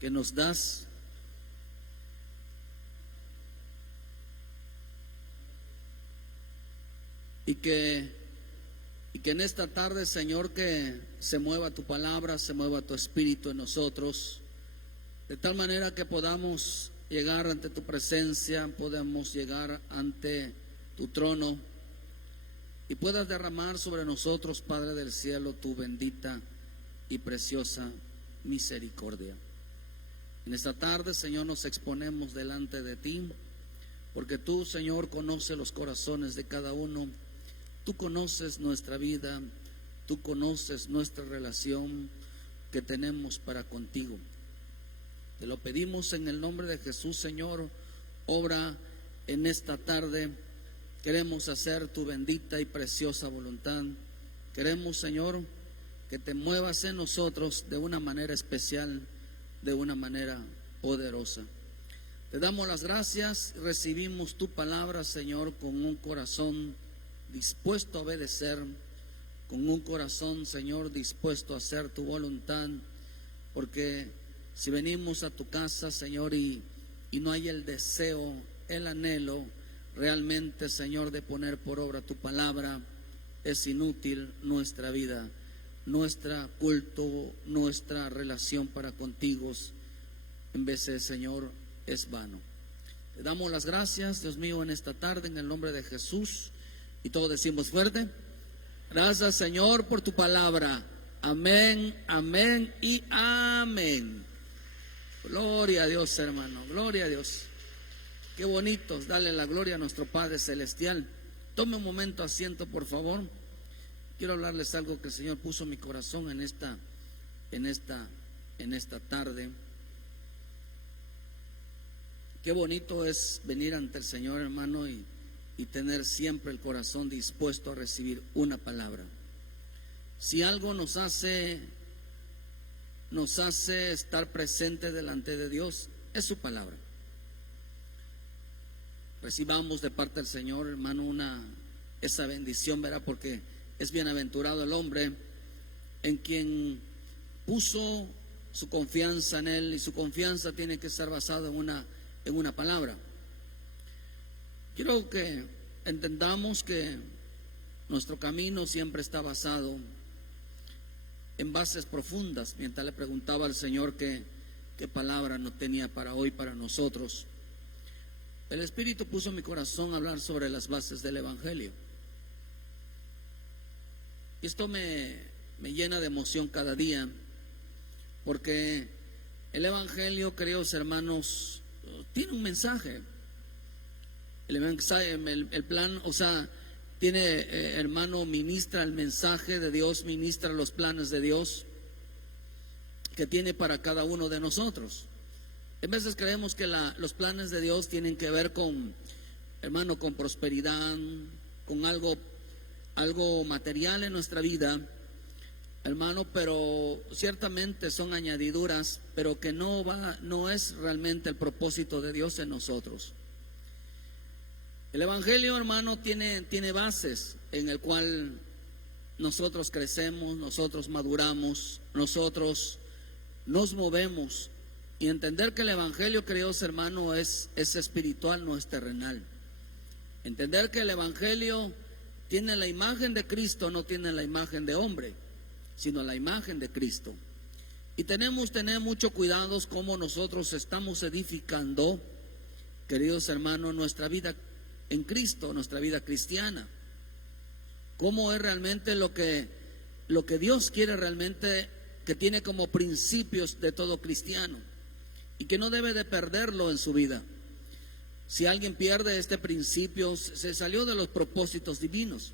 que nos das. Y que en esta tarde, Señor, que se mueva tu palabra, se mueva tu espíritu en nosotros, de tal manera que podamos llegar ante tu presencia, podamos llegar ante tu trono y puedas derramar sobre nosotros, Padre del cielo, tu bendita y preciosa misericordia. En esta tarde, Señor, nos exponemos delante de ti, porque tú, Señor, conoces los corazones de cada uno. Tú conoces nuestra vida, tú conoces nuestra relación que tenemos para contigo. Te lo pedimos en el nombre de Jesús, Señor. Obra en esta tarde. Queremos hacer tu bendita y preciosa voluntad. Queremos, Señor, que te muevas en nosotros de una manera especial, de una manera poderosa. Te damos las gracias, recibimos tu palabra, Señor, con un corazón dispuesto a obedecer, con un corazón, Señor, dispuesto a hacer tu voluntad, porque si venimos a tu casa, Señor, y no hay el deseo, el anhelo realmente, Señor, de poner por obra tu palabra, es inútil nuestra vida, nuestro culto, nuestra relación para contigo, en vez de, Señor, es vano. Te damos las gracias, Dios mío, en esta tarde, en el nombre de Jesús. Y todos decimos fuerte: gracias, Señor, por tu palabra. Amén, amén y amén. Gloria a Dios, hermano, gloria a Dios. Qué bonito, dale la gloria a nuestro Padre Celestial. Tome un momento asiento, por favor. Quiero hablarles algo que el Señor puso en mi corazón en esta tarde. Qué bonito es venir ante el Señor, hermano, y tener siempre el corazón dispuesto a recibir una palabra. Si algo nos hace estar presente delante de Dios, es su palabra. Recibamos de parte del Señor, hermano, esa bendición, ¿verdad? Porque es bienaventurado el hombre en quien puso su confianza en Él, y su confianza tiene que estar basada en una palabra. Quiero que entendamos que nuestro camino siempre está basado en bases profundas. Mientras le preguntaba al Señor qué palabra no tenía para hoy, para nosotros, el Espíritu puso en mi corazón hablar sobre las bases del Evangelio. Y esto me llena de emoción cada día, porque el Evangelio, queridos hermanos, tiene un mensaje. El plan, o sea, tiene, hermano, ministra el mensaje de Dios, ministra los planes de Dios que tiene para cada uno de nosotros. En veces creemos que los planes de Dios tienen que ver con, hermano, con prosperidad, con algo material en nuestra vida, hermano, pero ciertamente son añadiduras, pero que no es realmente el propósito de Dios en nosotros. El Evangelio, hermano, tiene bases en el cual nosotros crecemos, nosotros maduramos, nosotros nos movemos, y entender que el Evangelio, queridos hermanos, es espiritual, no es terrenal. Entender que el Evangelio tiene la imagen de Cristo, no tiene la imagen de hombre, sino la imagen de Cristo. Y tenemos que tener mucho cuidado cómo nosotros estamos edificando, queridos hermanos, nuestra vida en Cristo, nuestra vida cristiana. Cómo es realmente lo que Dios quiere realmente, que tiene como principios de todo cristiano, y que no debe de perderlo en su vida. Si alguien pierde este principio, se salió de los propósitos divinos.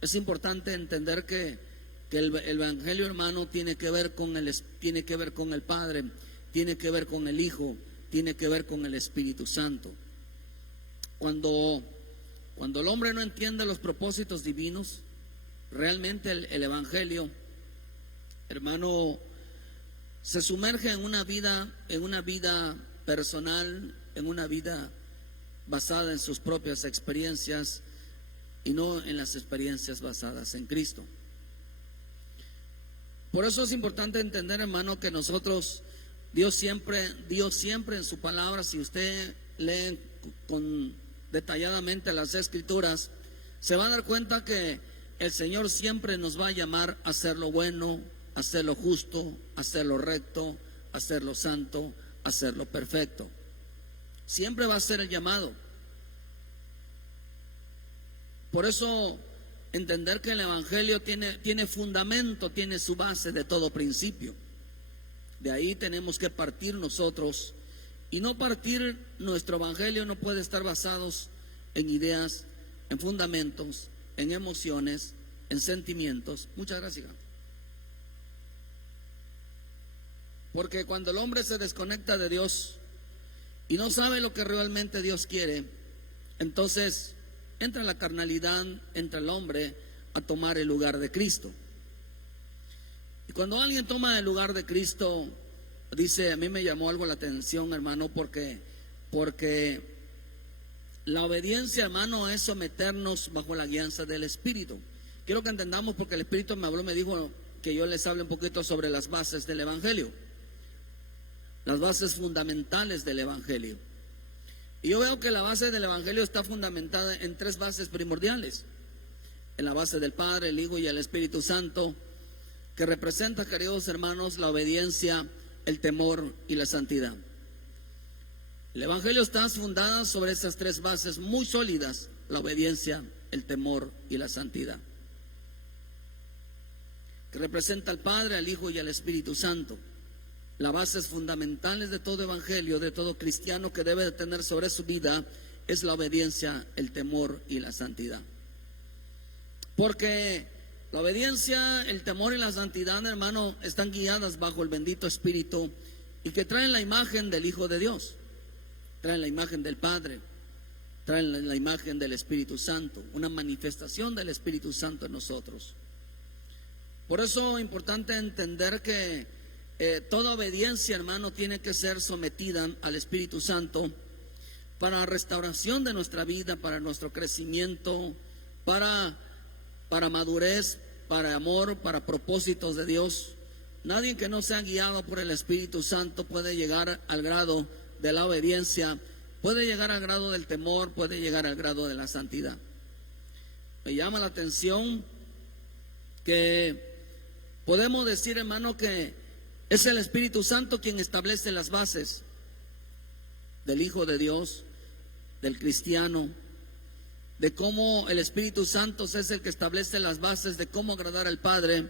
Es importante entender que el Evangelio, hermano, tiene que ver con el Padre, tiene que ver con el Hijo, tiene que ver con el Espíritu Santo. Cuando el hombre no entiende los propósitos divinos, realmente el Evangelio, hermano, se sumerge en una vida personal, en una vida basada en sus propias experiencias y no en las experiencias basadas en Cristo. Por eso es importante entender, hermano, que nosotros Dios siempre en su palabra, si usted lee detalladamente las Escrituras, se va a dar cuenta que el Señor siempre nos va a llamar a hacer lo bueno, a hacer lo justo, a hacer lo recto, a hacer lo santo, a hacer lo perfecto. Siempre va a ser el llamado. Por eso entender que el Evangelio tiene fundamento, tiene su base de todo principio. De ahí tenemos que partir nosotros, y no partir nuestro Evangelio no puede estar basados en ideas, en fundamentos, en emociones, en sentimientos. Muchas gracias. Porque cuando el hombre se desconecta de Dios y no sabe lo que realmente Dios quiere, entonces entra la carnalidad, entra el hombre a tomar el lugar de Cristo. Y cuando alguien toma el lugar de Cristo, dice, a mí me llamó algo la atención, hermano, porque la obediencia, hermano, es someternos bajo la guianza del Espíritu. Quiero que entendamos, porque el Espíritu me habló, me dijo que yo les hable un poquito sobre las bases del Evangelio, las bases fundamentales del Evangelio. Y yo veo que la base del Evangelio está fundamentada en tres bases primordiales: en la base del Padre, el Hijo y el Espíritu Santo, que representa, queridos hermanos, la obediencia, el temor y la santidad. El Evangelio está fundado sobre esas tres bases muy sólidas: la obediencia, el temor y la santidad, que representa al Padre, al Hijo y al Espíritu Santo. Las bases fundamentales de todo evangelio, de todo cristiano, que debe de tener sobre su vida, es la obediencia, el temor y la santidad. Porque la obediencia, el temor y la santidad, hermano, están guiadas bajo el bendito Espíritu, y que traen la imagen del Hijo de Dios, traen la imagen del Padre, traen la imagen del Espíritu Santo, una manifestación del Espíritu Santo en nosotros. Por eso es importante entender que toda obediencia, hermano, tiene que ser sometida al Espíritu Santo para la restauración de nuestra vida, para nuestro crecimiento, para madurez, para amor, para propósitos de Dios. Nadie que no sea guiado por el Espíritu Santo puede llegar al grado de la obediencia, puede llegar al grado del temor, puede llegar al grado de la santidad. Me llama la atención que podemos decir, hermano, que es el Espíritu Santo quien establece las bases del Hijo de Dios, del cristiano, de cómo el Espíritu Santo es el que establece las bases de cómo agradar al Padre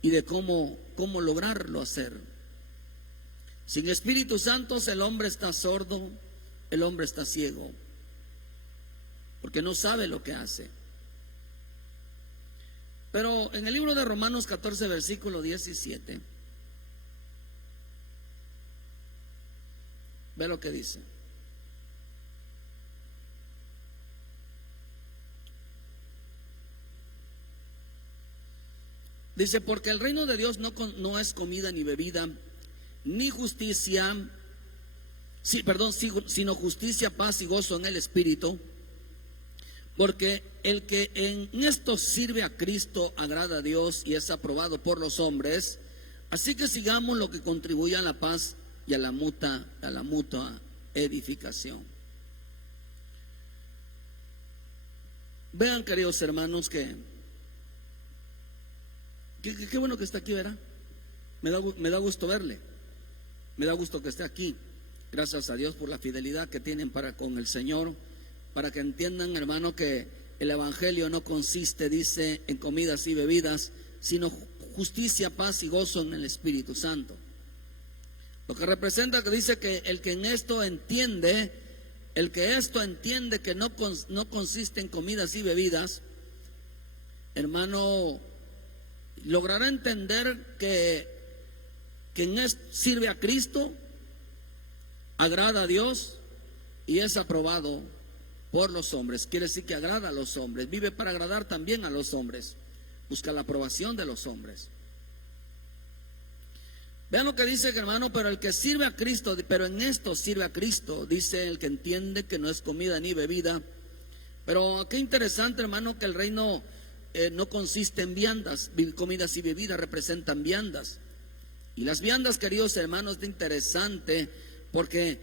y de cómo lograrlo hacer. Sin Espíritu Santo el hombre está sordo, el hombre está ciego, porque no sabe lo que hace. Pero en el libro de Romanos 14, versículo 17, ve lo que dice. Dice, porque el reino de Dios no es comida ni bebida, ni justicia, sino justicia, paz y gozo en el Espíritu. Porque el que en esto sirve a Cristo agrada a Dios y es aprobado por los hombres. Así que sigamos lo que contribuye a la paz y a la mutua edificación. Vean, queridos hermanos, que qué bueno que está aquí, ¿verdad? Me da gusto verle, me da gusto que esté aquí. Gracias a Dios por la fidelidad que tienen para con el Señor, para que entiendan, hermano, que el Evangelio no consiste, dice, en comidas y bebidas, sino justicia, paz y gozo en el Espíritu Santo. Lo que representa, que dice que el que esto entiende que no consiste en comidas y bebidas, hermano, logrará entender que en esto sirve a Cristo, agrada a Dios y es aprobado por los hombres. Quiere decir que agrada a los hombres, vive para agradar también a los hombres, busca la aprobación de los hombres. Vean lo que dice, hermano, pero el que sirve a Cristo, pero en esto sirve a Cristo, dice el que entiende que no es comida ni bebida. Pero qué interesante, hermano, que el reino no consiste en viandas. Comidas y bebidas representan viandas. Y las viandas, queridos hermanos, es interesante porque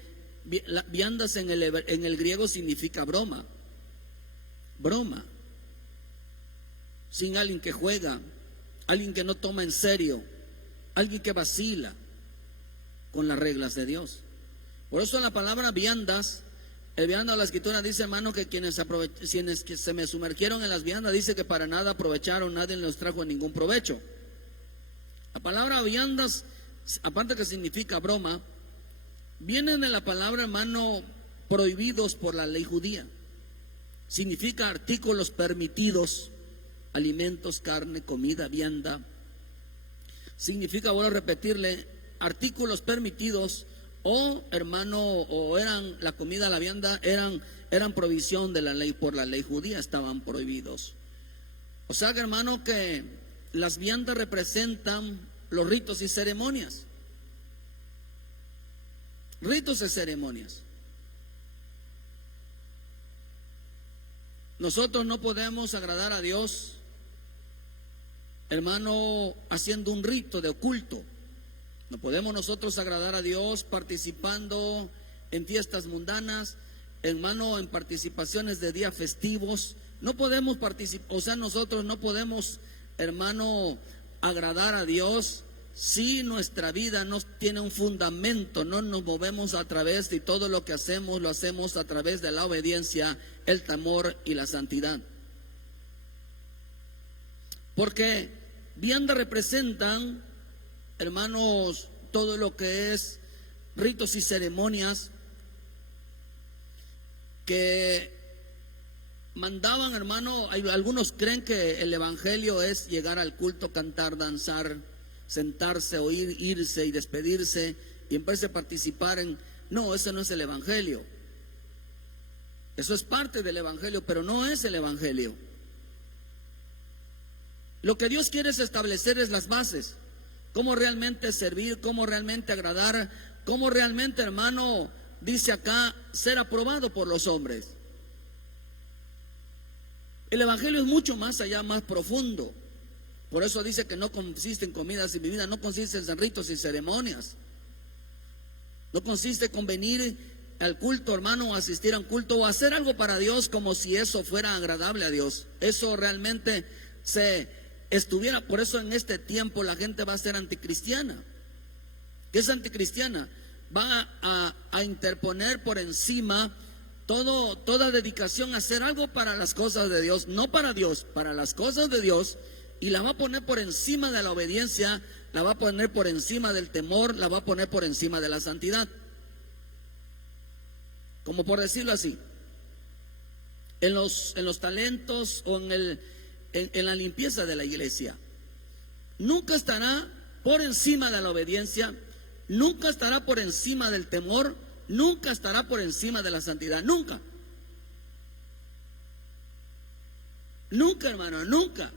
viandas en el griego significa broma. Broma. Sin alguien que juega, alguien que no toma en serio, alguien que vacila con las reglas de Dios. Por eso la palabra viandas, el vianda de la escritura dice, hermano, que quienes que se me sumergieron en las viandas, dice que para nada aprovecharon, nadie les trajo ningún provecho. La palabra viandas, aparte que significa broma, viene de la palabra, hermano, prohibidos por la ley judía. Significa artículos permitidos, alimentos, carne, comida, vianda. Significa, voy a repetirle, artículos permitidos, o hermano, o eran la comida, la vianda, eran provisión de la ley, por la ley judía estaban prohibidos. O sea que, hermano, que las viandas representan los ritos y ceremonias. Ritos y ceremonias. Nosotros no podemos agradar a Dios, hermano, haciendo un rito de culto. No podemos nosotros agradar a Dios participando en fiestas mundanas, hermano, en participaciones de días festivos. No podemos participar, o sea, nosotros no podemos, hermano, agradar a Dios si nuestra vida no tiene un fundamento, no nos movemos a través de todo lo que hacemos, lo hacemos a través de la obediencia, el temor y la santidad. Porque viandas representan, hermanos, todo lo que es ritos y ceremonias que mandaban, hermano. Algunos creen que el evangelio es llegar al culto, cantar, danzar, sentarse, oír, irse y despedirse y en vez de participar en... No, eso no es el evangelio. Eso es parte del evangelio, pero no es el evangelio. Lo que Dios quiere es establecer es las bases. Cómo realmente servir, cómo realmente agradar, cómo realmente, hermano, dice acá, ser aprobado por los hombres. El evangelio es mucho más allá, más profundo. Por eso dice que no consiste en comidas y bebidas, no consiste en ritos y ceremonias. No consiste en venir al culto, hermano, o asistir a un culto o hacer algo para Dios como si eso fuera agradable a Dios. Eso realmente estuviera. Por eso en este tiempo la gente va a ser anticristiana. ¿Qué es anticristiana? Va a interponer por encima toda dedicación a hacer algo para las cosas de Dios, no para Dios, para las cosas de Dios, y la va a poner por encima de la obediencia, la va a poner por encima del temor, la va a poner por encima de la santidad. Como por decirlo así, en los talentos o en la limpieza de la iglesia, nunca estará por encima de la obediencia, nunca estará por encima del temor, nunca estará por encima de la santidad, nunca. Nunca, hermano, nunca.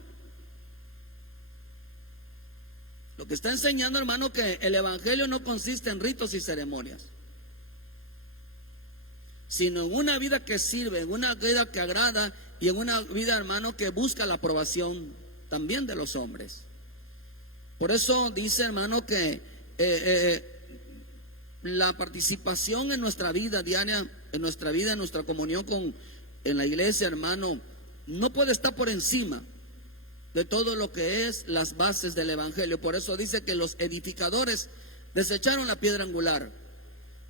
Lo que está enseñando, hermano, que el evangelio no consiste en ritos y ceremonias, sino en una vida que sirve, en una vida que agrada y en una vida, hermano, que busca la aprobación también de los hombres. Por eso dice, hermano, que la participación en nuestra vida diaria, en nuestra comunión en la iglesia, hermano, no puede estar por encima de todo lo que es las bases del evangelio. Por eso dice que los edificadores desecharon la piedra angular,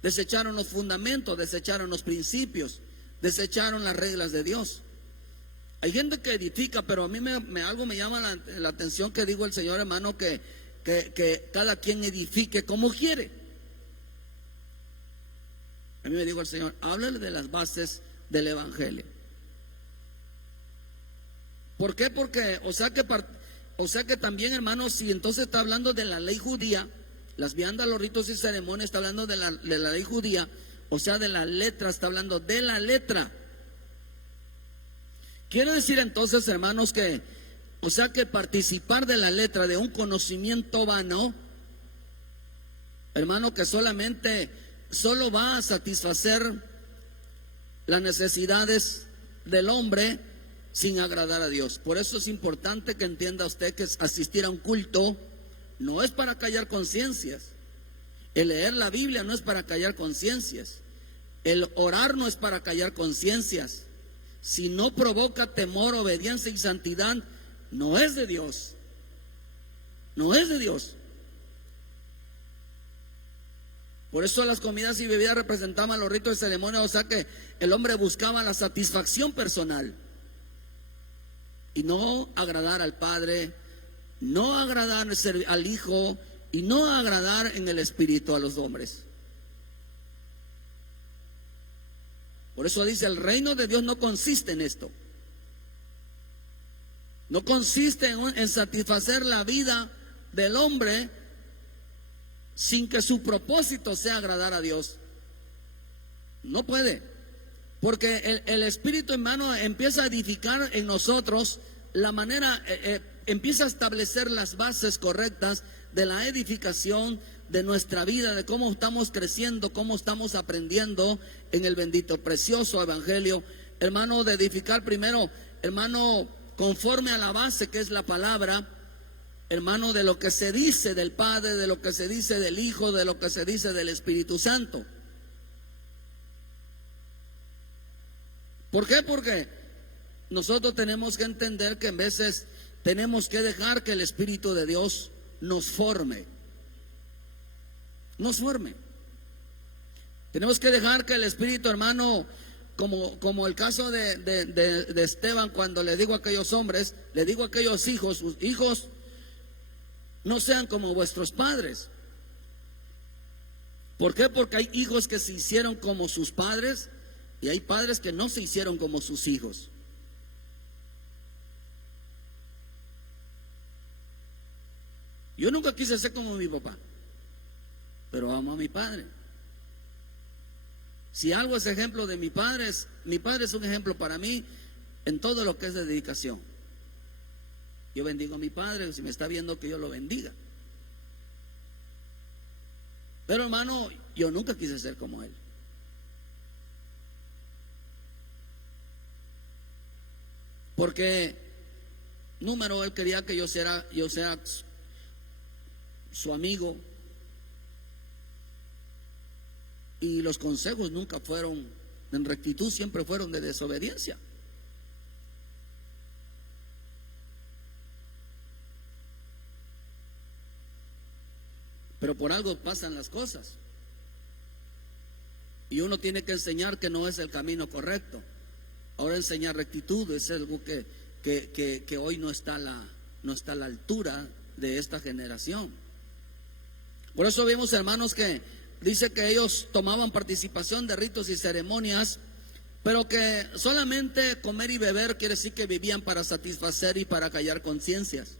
desecharon los fundamentos, desecharon los principios, desecharon las reglas de Dios. Hay gente que edifica, pero a mí algo me llama la atención que digo el Señor, hermano, que cada quien edifique como quiere. A mí me dijo el Señor, háblale de las bases del evangelio. ¿Por qué? Porque, o sea que también, hermano, si entonces está hablando de la ley judía, las viandas, los ritos y ceremonias, está hablando de la ley judía, o sea, de la letra, está hablando de la letra. Quiere decir entonces, hermanos, que, o sea, que participar de la letra, de un conocimiento vano, hermano, que solo va a satisfacer las necesidades del hombre sin agradar a Dios. Por eso es importante que entienda usted que asistir a un culto no es para callar conciencias. El leer la Biblia no es para callar conciencias. El orar no es para callar conciencias. Si no provoca temor, obediencia y santidad, no es de Dios. No es de Dios. Por eso las comidas y bebidas representaban los ritos de ceremonia, o sea que el hombre buscaba la satisfacción personal y no agradar al Padre, no agradar al Hijo y no agradar en el Espíritu a los hombres. Por eso dice, el reino de Dios no consiste en esto. No consiste en satisfacer la vida del hombre sin que su propósito sea agradar a Dios. No puede. Porque el Espíritu, hermano, empieza a edificar en nosotros la manera, empieza a establecer las bases correctas de la edificación de nuestra vida, de cómo estamos creciendo, cómo estamos aprendiendo en el bendito, precioso evangelio, hermano, de edificar primero, hermano, conforme a la base que es la palabra, hermano, de lo que se dice del Padre, de lo que se dice del Hijo, de lo que se dice del Espíritu Santo. ¿Por qué? Porque nosotros tenemos que entender que en veces tenemos que dejar que el Espíritu de Dios nos forme. Nos forme. Tenemos que dejar que el Espíritu, hermano, como el caso de Esteban, cuando le digo a aquellos hombres, le digo a aquellos hijos, sus hijos no sean como vuestros padres. ¿Por qué? Porque hay hijos que se hicieron como sus padres y hay padres que no se hicieron como sus hijos. Yo nunca quise ser como mi papá, pero amo a mi padre. Si algo es ejemplo de mi padre es un ejemplo para mí en todo lo que es de dedicación. Yo bendigo a mi padre, si me está viendo, que yo lo bendiga. Pero hermano, yo nunca quise ser como él. Porque, número, él quería que yo sea su amigo. Y los consejos nunca fueron en rectitud, siempre fueron de desobediencia. Pero por algo pasan las cosas. Y uno tiene que enseñar que no es el camino correcto. Ahora enseñar rectitud es algo que hoy no está a la altura de esta generación. Por eso vimos, hermanos, que dice que ellos tomaban participación de ritos y ceremonias, pero que solamente comer y beber quiere decir que vivían para satisfacer y para callar conciencias.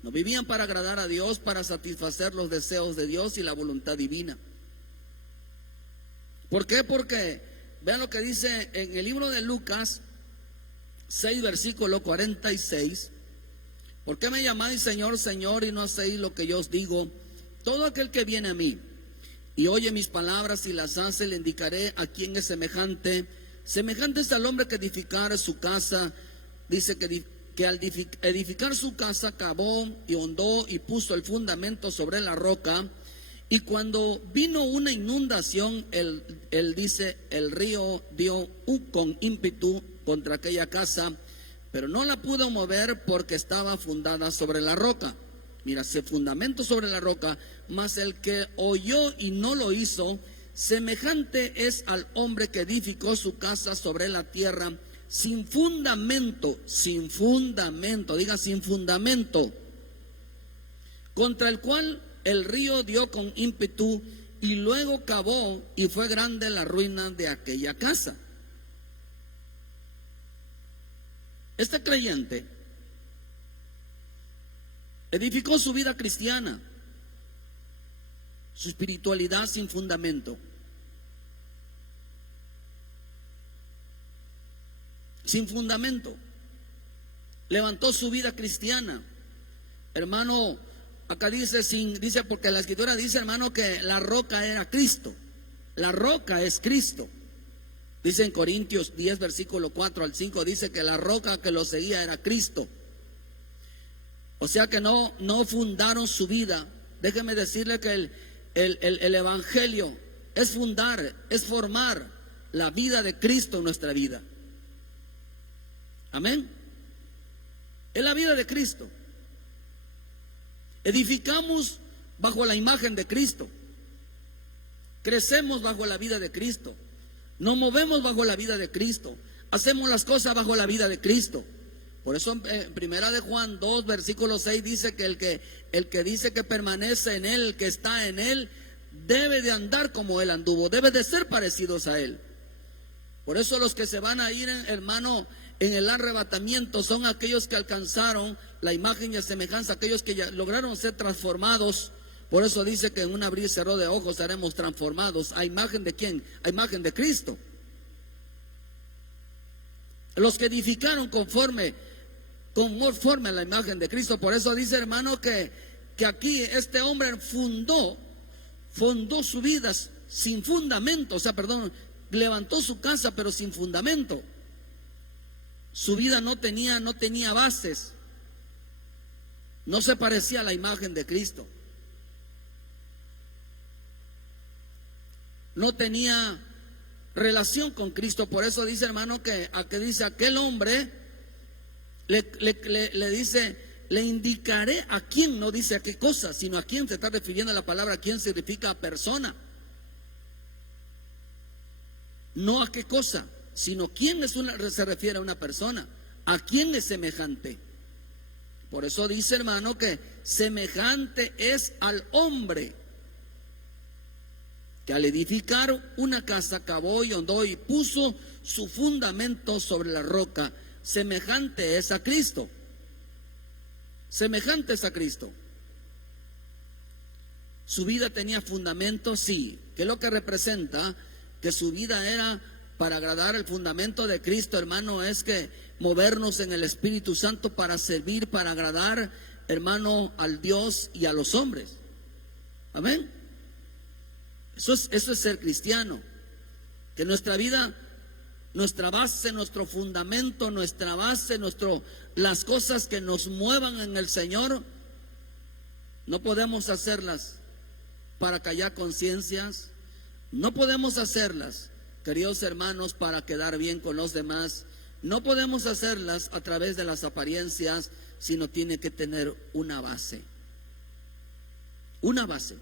No vivían para agradar a Dios, para satisfacer los deseos de Dios y la voluntad divina. ¿Por qué? Porque vean lo que dice en el libro de Lucas 6, versículo 46. ¿Por qué me llamáis Señor, Señor, y no hacéis lo que yo os digo? Todo aquel que viene a mí y oye mis palabras y las hace, le indicaré a quién es semejante. Semejante es al hombre que edificara su casa. Dice que al edificar su casa cavó y hondó y puso el fundamento sobre la roca. Y cuando vino una inundación, él dice, el río dio con ímpetu contra aquella casa, pero no la pudo mover porque estaba fundada sobre la roca. Mira, se fundamento sobre la roca, mas el que oyó y no lo hizo, semejante es al hombre que edificó su casa sobre la tierra sin fundamento, diga sin fundamento, contra el cual el río dio con ímpetu y luego cavó y fue grande la ruina de aquella casa. Este creyente edificó su vida cristiana, su espiritualidad sin fundamento. Sin fundamento. Levantó su vida cristiana. Hermano, acá dice porque la escritura dice, hermano, que la roca era Cristo. La roca es Cristo. Dice en Corintios 10, versículo 4 al 5, dice que la roca que lo seguía era Cristo. O sea que no fundaron su vida. Déjeme decirle que el evangelio es fundar, es formar la vida de Cristo en nuestra vida. Amén. Es la vida de Cristo. Edificamos bajo la imagen de Cristo. Crecemos bajo la vida de Cristo. Nos movemos bajo la vida de Cristo. Hacemos las cosas bajo la vida de Cristo. Por eso en primera de Juan 2, versículo 6 dice que el que dice que permanece en Él, que está en Él, debe de andar como Él anduvo, debe de ser parecidos a Él. Por eso los que se van a ir, hermano, en el arrebatamiento son aquellos que alcanzaron la imagen y la semejanza, aquellos que ya lograron ser transformados. Por eso dice que en un abrir y cerrar de ojos seremos transformados. ¿A imagen de quién? A imagen de Cristo. Los que edificaron conforme a la imagen de Cristo. Por eso dice, hermano, que aquí este hombre fundó su vida sin fundamento. O sea, perdón, levantó su casa pero sin fundamento. Su vida no tenía bases. No se parecía a la imagen de Cristo. No tenía relación con Cristo. Por eso dice, hermano, que dice aquel hombre le dice, le indicaré a quién, no dice a qué cosa, sino a quién se está refiriendo la palabra, a quién significa persona. No a qué cosa, sino quién se refiere a una persona, a quién es semejante. Por eso dice, hermano, que semejante es al hombre que al edificar una casa cavó y hondó y puso su fundamento sobre la roca. Semejante es a Cristo. Semejante es a Cristo. Su vida tenía fundamento, sí. ¿Qué es lo que representa? Que su vida era para agradar. El fundamento de Cristo, hermano, es que movernos en el Espíritu Santo para servir, para agradar, hermano, al Dios y a los hombres. Amén. Eso es ser cristiano. Que nuestra vida, nuestra base, nuestro fundamento, nuestra base, las cosas que nos muevan en el Señor, no podemos hacerlas para callar conciencias. No podemos hacerlas, queridos hermanos, para quedar bien con los demás. No podemos hacerlas a través de las apariencias, sino tiene que tener una base. Una base.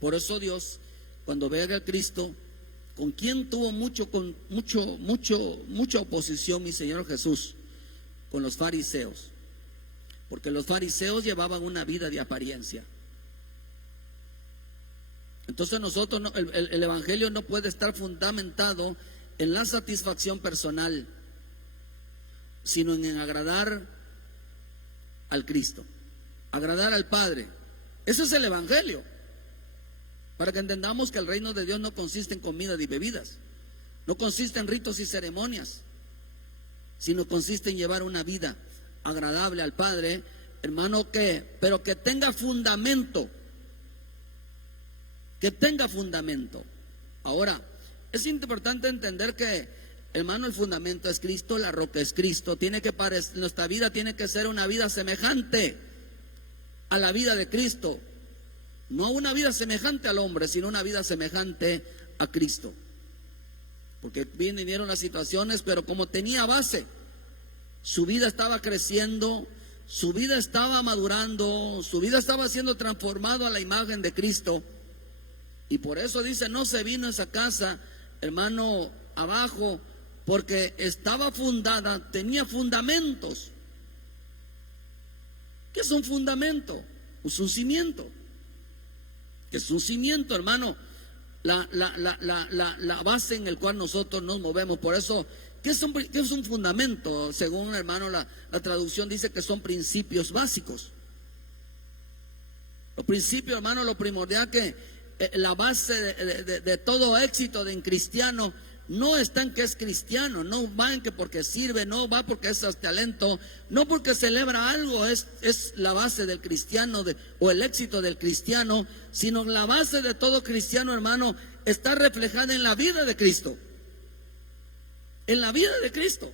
Por eso Dios, cuando ve a Cristo, ¿con quién tuvo mucha oposición mi Señor Jesús? Con los fariseos. Porque los fariseos llevaban una vida de apariencia. Entonces nosotros, el evangelio no puede estar fundamentado en la satisfacción personal, sino en agradar al Cristo, agradar al Padre. Ese es el evangelio. Para que entendamos que el reino de Dios no consiste en comida y bebidas, no consiste en ritos y ceremonias, sino consiste en llevar una vida agradable al Padre, hermano, pero que tenga fundamento. Que tenga fundamento. Ahora, es importante entender que, hermano, el fundamento es Cristo, la roca es Cristo. Nuestra vida tiene que ser una vida semejante a la vida de Cristo. No una vida semejante al hombre, sino una vida semejante a Cristo. Porque vinieron las situaciones, pero como tenía base, su vida estaba creciendo, su vida estaba madurando, su vida estaba siendo transformado a la imagen de Cristo. Y por eso dice, no se vino a esa casa, hermano, abajo, porque estaba fundada, tenía fundamentos. ¿Qué es un fundamento? Es un cimiento. Es un cimiento, hermano, la base en el cual nosotros nos movemos. Por eso, ¿qué es un fundamento? Según, hermano, la traducción dice que son principios básicos. Los principios, hermano, lo primordial que la base de todo éxito de un cristiano no está en que es cristiano, no va en que porque sirve, no va porque es talento, no porque celebra algo, es la base del cristiano o el éxito del cristiano, sino la base de todo cristiano, hermano, está reflejada en la vida de Cristo. En la vida de Cristo.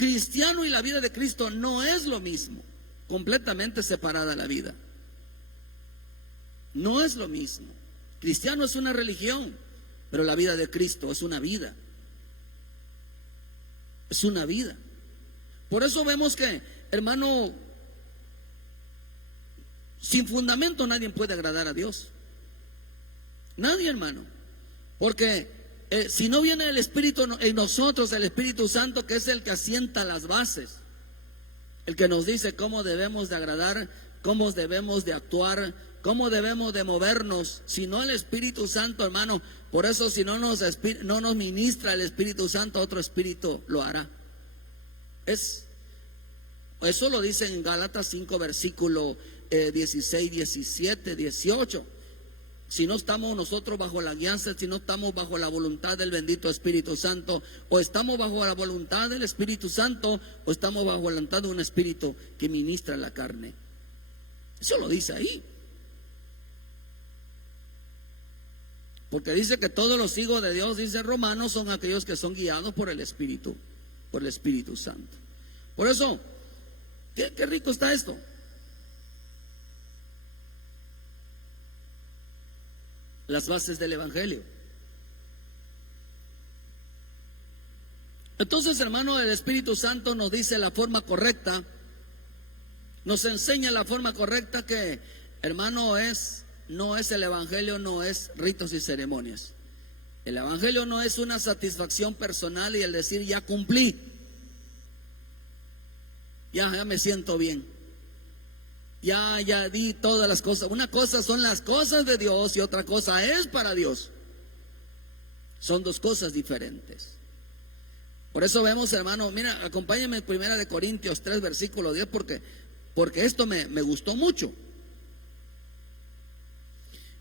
cristiano y la vida de Cristo no es lo mismo, completamente separada la vida. No es lo mismo. Cristiano es una religión, pero la vida de Cristo es una vida. Es una vida. Por eso vemos que, hermano, sin fundamento nadie puede agradar a Dios. Nadie, hermano. Porque si no viene el Espíritu en nosotros, el Espíritu Santo, que es el que asienta las bases, el que nos dice cómo debemos de agradar, cómo debemos de actuar, cómo debemos de movernos. Si no el Espíritu Santo, hermano, por eso si no nos ministra el Espíritu Santo, otro espíritu lo hará. Eso lo dice en Gálatas 5, versículo 16, 17, 18. Si no estamos nosotros bajo la guianza, si no estamos bajo la voluntad del bendito Espíritu Santo, o estamos bajo la voluntad del Espíritu Santo, o estamos bajo la voluntad de un espíritu que ministra la carne. Eso lo dice ahí. Porque dice que todos los hijos de Dios, dice Romanos, son aquellos que son guiados por el Espíritu Santo. Por eso, qué rico está esto. Las bases del Evangelio. Entonces, hermano, el Espíritu Santo nos dice la forma correcta, nos enseña la forma correcta que, hermano, no es el Evangelio, no es ritos y ceremonias. El Evangelio no es una satisfacción personal y el decir ya cumplí, ya me siento bien, ya di todas las cosas. Una cosa son las cosas de Dios y otra cosa es para Dios. Son dos cosas diferentes. Por eso vemos, hermano, mira, acompáñame en 1 Corintios 3, versículo 10, porque esto me gustó mucho.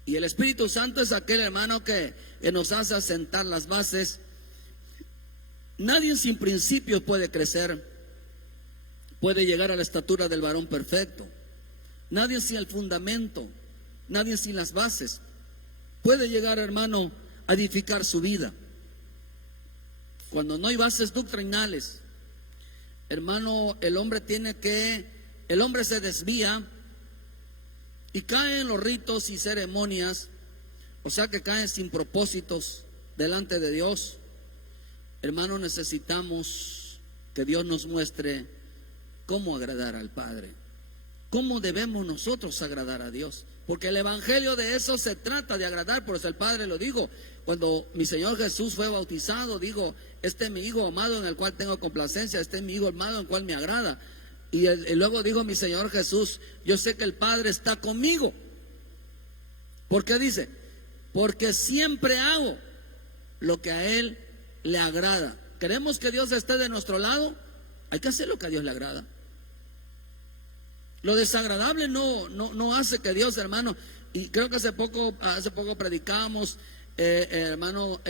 Y el Espíritu Santo es aquel, hermano, que nos hace asentar las bases. Nadie sin principios puede crecer, puede llegar a la estatura del varón perfecto. Nadie sin el fundamento, nadie sin las bases puede llegar, hermano, a edificar su vida. Cuando no hay bases doctrinales, hermano, el hombre se desvía y cae en los ritos y ceremonias, o sea que cae sin propósitos delante de Dios. Hermano, necesitamos que Dios nos muestre cómo agradar al Padre, cómo debemos nosotros agradar a Dios, porque el Evangelio de eso se trata, de agradar. Por eso el Padre lo dijo cuando mi Señor Jesús fue bautizado, dijo: este es mi Hijo amado en el cual tengo complacencia, este es mi Hijo amado en el cual me agrada. Y luego dijo mi Señor Jesús: yo sé que el Padre está conmigo. ¿Por qué dice? Porque siempre hago lo que a Él le agrada. ¿Queremos que Dios esté de nuestro lado? Hay que hacer lo que a Dios le agrada. Lo desagradable no hace que Dios, hermano, y creo que hace poco predicábamos, hermano,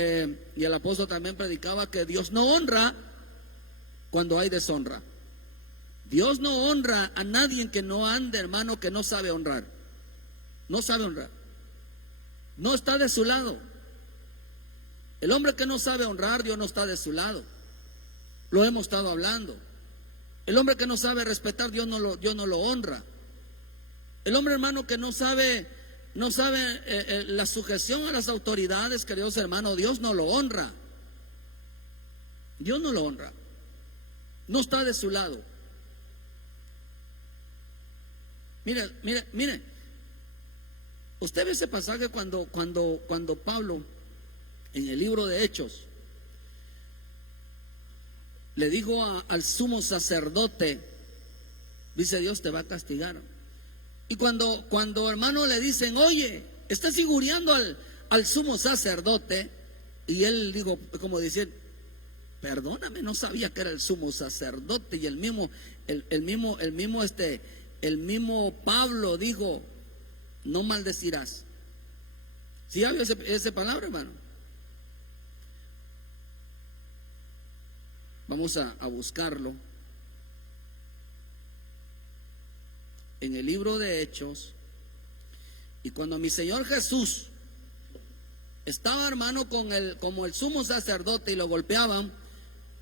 y el apóstol también predicaba que Dios no honra cuando hay deshonra. Dios no honra a nadie que no ande, hermano, que no sabe honrar. No sabe honrar. No está de su lado. El hombre que no sabe honrar, Dios no está de su lado. Lo hemos estado hablando. El hombre que no sabe respetar, Dios no lo honra. El hombre, hermano, que no sabe la sujeción a las autoridades, queridos hermanos, Dios no lo honra. Dios no lo honra. No está de su lado. Mire. Usted ve ese pasaje cuando Pablo, en el libro de Hechos, le dijo al sumo sacerdote, dice: Dios te va a castigar. Y cuando hermano le dicen: oye, estás injuriando al sumo sacerdote, y él dijo, como decir: perdóname, no sabía que era el sumo sacerdote. Y el mismo Pablo dijo: no maldecirás. ¿Sí había esa palabra, hermano? Vamos a buscarlo en el libro de Hechos. Y cuando mi Señor Jesús estaba, hermano, como el sumo sacerdote, y lo golpeaban,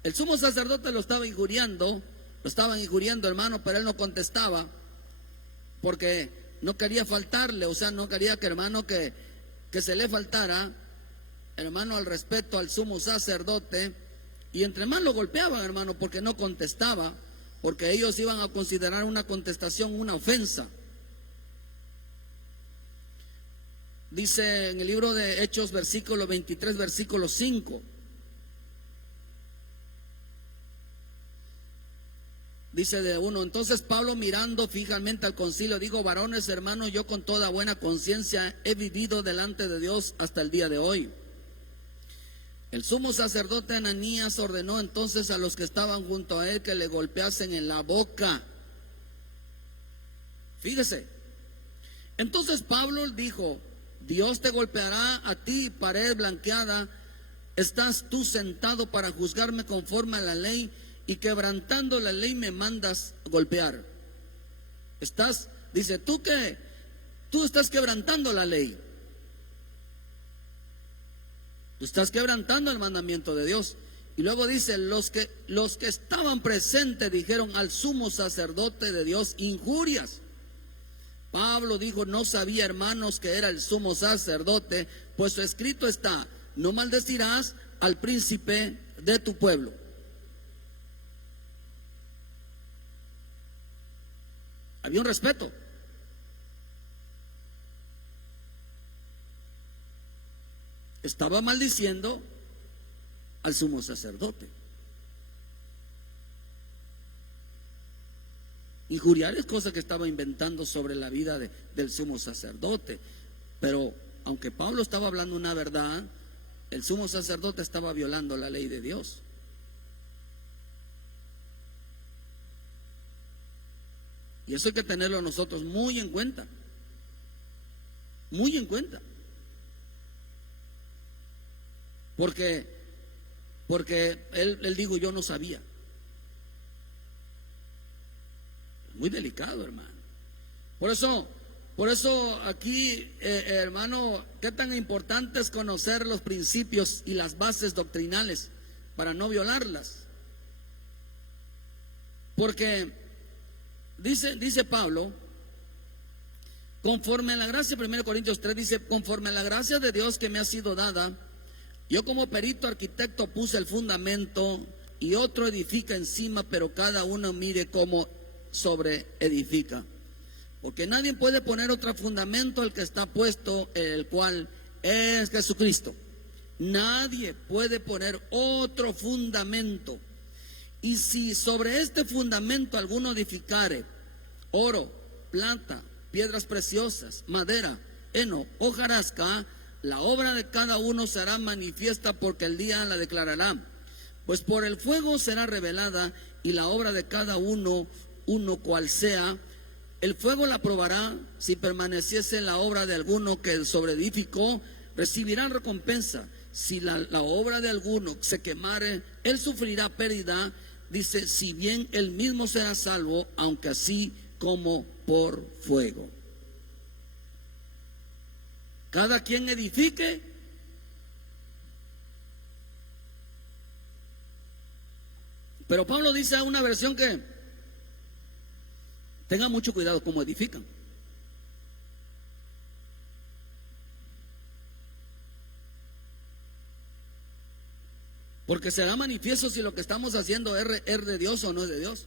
El sumo sacerdote lo estaban injuriando, hermano, pero él no contestaba porque no quería faltarle, o sea, no quería que, hermano, que se le faltara, hermano, al respeto al sumo sacerdote. Y entre más lo golpeaban, hermano, porque no contestaba, porque ellos iban a considerar una contestación una ofensa. Dice en el libro de Hechos, versículo 23, versículo 5. Dice de uno: entonces Pablo, mirando fijamente al concilio, dijo: varones, hermanos, yo con toda buena conciencia he vivido delante de Dios hasta el día de hoy. El sumo sacerdote Ananías ordenó entonces a los que estaban junto a él que le golpeasen en la boca. Fíjese. Entonces Pablo dijo: Dios te golpeará a ti, pared blanqueada. Estás tú sentado para juzgarme conforme a la ley, y quebrantando la ley me mandas golpear. Dice, tú estás quebrantando la ley. Tú estás quebrantando el mandamiento de Dios. Y luego dice: los que estaban presentes dijeron al sumo sacerdote de Dios injurias. Pablo dijo: no sabía, hermanos, que era el sumo sacerdote, pues escrito está: no maldecirás al príncipe de tu pueblo. Había un respeto. Estaba maldiciendo al sumo sacerdote. Injuriar es cosa que estaba inventando sobre la vida del sumo sacerdote. Pero aunque Pablo estaba hablando una verdad, el sumo sacerdote estaba violando la ley de Dios. Y eso hay que tenerlo nosotros muy en cuenta. Muy en cuenta. Porque él dijo: yo no sabía. Muy delicado, hermano. Por eso aquí, hermano, qué tan importante es conocer los principios y las bases doctrinales para no violarlas. Porque dice Pablo, conforme a la gracia, 1 Corintios 3 dice: conforme a la gracia de Dios que me ha sido dada, yo como perito arquitecto puse el fundamento y otro edifica encima, pero cada uno mire cómo sobre edifica. Porque nadie puede poner otro fundamento al que está puesto, el cual es Jesucristo. Nadie puede poner otro fundamento. Y si sobre este fundamento alguno edificare oro, plata, piedras preciosas, madera, heno, hojarasca, la obra de cada uno será manifiesta, porque el día la declarará. Pues por el fuego será revelada, y la obra de cada uno cual sea. El fuego la probará. Si permaneciese la obra de alguno que sobreedificó, recibirá recompensa. Si la obra de alguno se quemare, él sufrirá pérdida. Dice: si bien él mismo será salvo, aunque así como por fuego. Cada quien edifique pero Pablo dice una versión que tenga mucho cuidado cómo edifican. Porque será manifiesto si lo que estamos haciendo es de Dios o no es de Dios.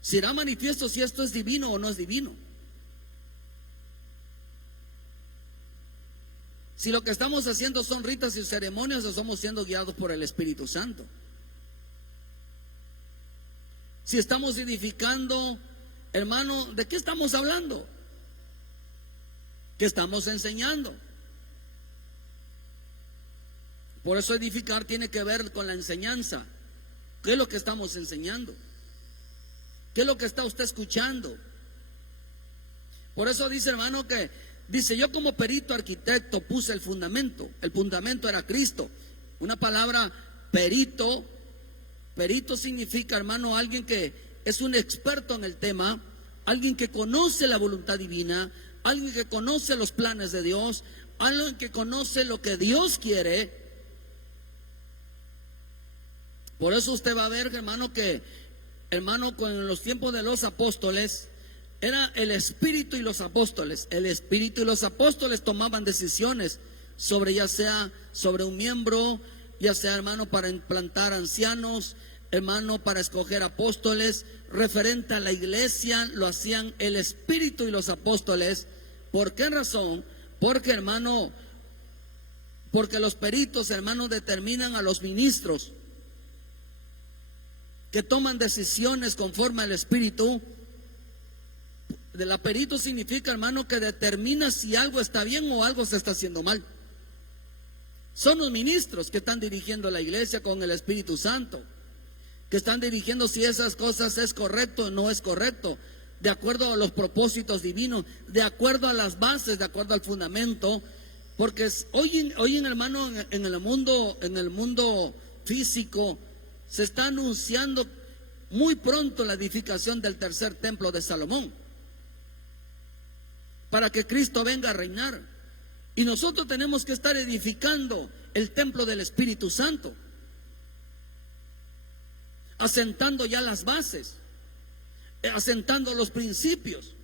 Será manifiesto si esto es divino o no es divino. Si lo que estamos haciendo son ritos y ceremonias o somos siendo guiados por el Espíritu Santo. Si estamos edificando, hermano, ¿de qué estamos hablando? ¿Qué estamos enseñando? Por eso edificar tiene que ver con la enseñanza. ¿Qué es lo que estamos enseñando? ¿Qué es lo que está usted escuchando? Por eso dice, hermano, que dice: yo como perito arquitecto puse el fundamento. El fundamento era Cristo. Una palabra perito. Perito significa, hermano, alguien que es un experto en el tema, alguien que conoce la voluntad divina, alguien que conoce los planes de Dios, alguien que conoce lo que Dios quiere. Por eso usted va a ver, hermano, que, hermano, con los tiempos de los apóstoles, era el Espíritu y los apóstoles. El Espíritu y los apóstoles tomaban decisiones sobre, ya sea sobre un miembro, ya sea, hermano, para implantar ancianos, hermano, para escoger apóstoles, referente a la iglesia, lo hacían el Espíritu y los apóstoles. ¿Por qué razón? Porque, hermano, porque los peritos, hermano, determinan a los ministros que toman decisiones conforme al Espíritu. De la perito significa, hermano, que determina si algo está bien o algo se está haciendo mal. Son los ministros que están dirigiendo la iglesia con el Espíritu Santo, que están dirigiendo si esas cosas es correcto o no es correcto, de acuerdo a los propósitos divinos, de acuerdo a las bases, de acuerdo al fundamento. Porque hoy hermano, en el mundo físico se está anunciando muy pronto la edificación del tercer templo de Salomón, para que Cristo venga a reinar. Y nosotros tenemos que estar edificando el templo del Espíritu Santo, asentando ya las bases, asentando los principios,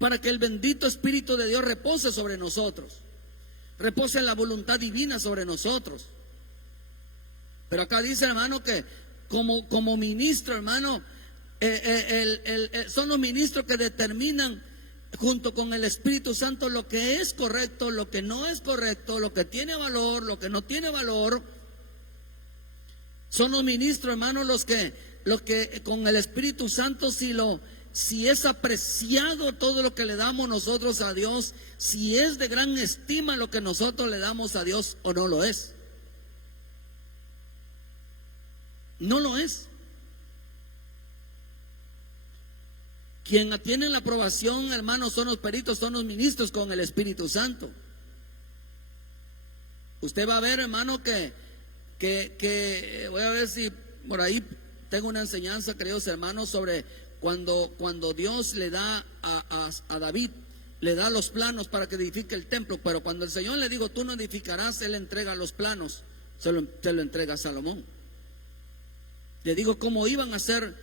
para que el bendito Espíritu de Dios repose sobre nosotros, repose la voluntad divina sobre nosotros. Pero acá dice, hermano, que como ministro, hermano, son los ministros que determinan junto con el Espíritu Santo lo que es correcto, lo que no es correcto, lo que tiene valor, lo que no tiene valor. Son los ministros, hermano, los que con el Espíritu Santo, si es apreciado todo lo que le damos nosotros a Dios, si es de gran estima lo que nosotros le damos a Dios o no lo es. No lo es. Quien tiene la aprobación, hermano, son los peritos, son los ministros con el Espíritu Santo. Usted va a ver, hermano, que voy a ver si por ahí tengo una enseñanza, queridos hermanos, sobre cuando Dios le da a David, le da los planos para que edifique el templo. Pero cuando el Señor le dijo, tú no edificarás, Él entrega los planos, se lo entrega a Salomón. Le digo cómo iban a hacer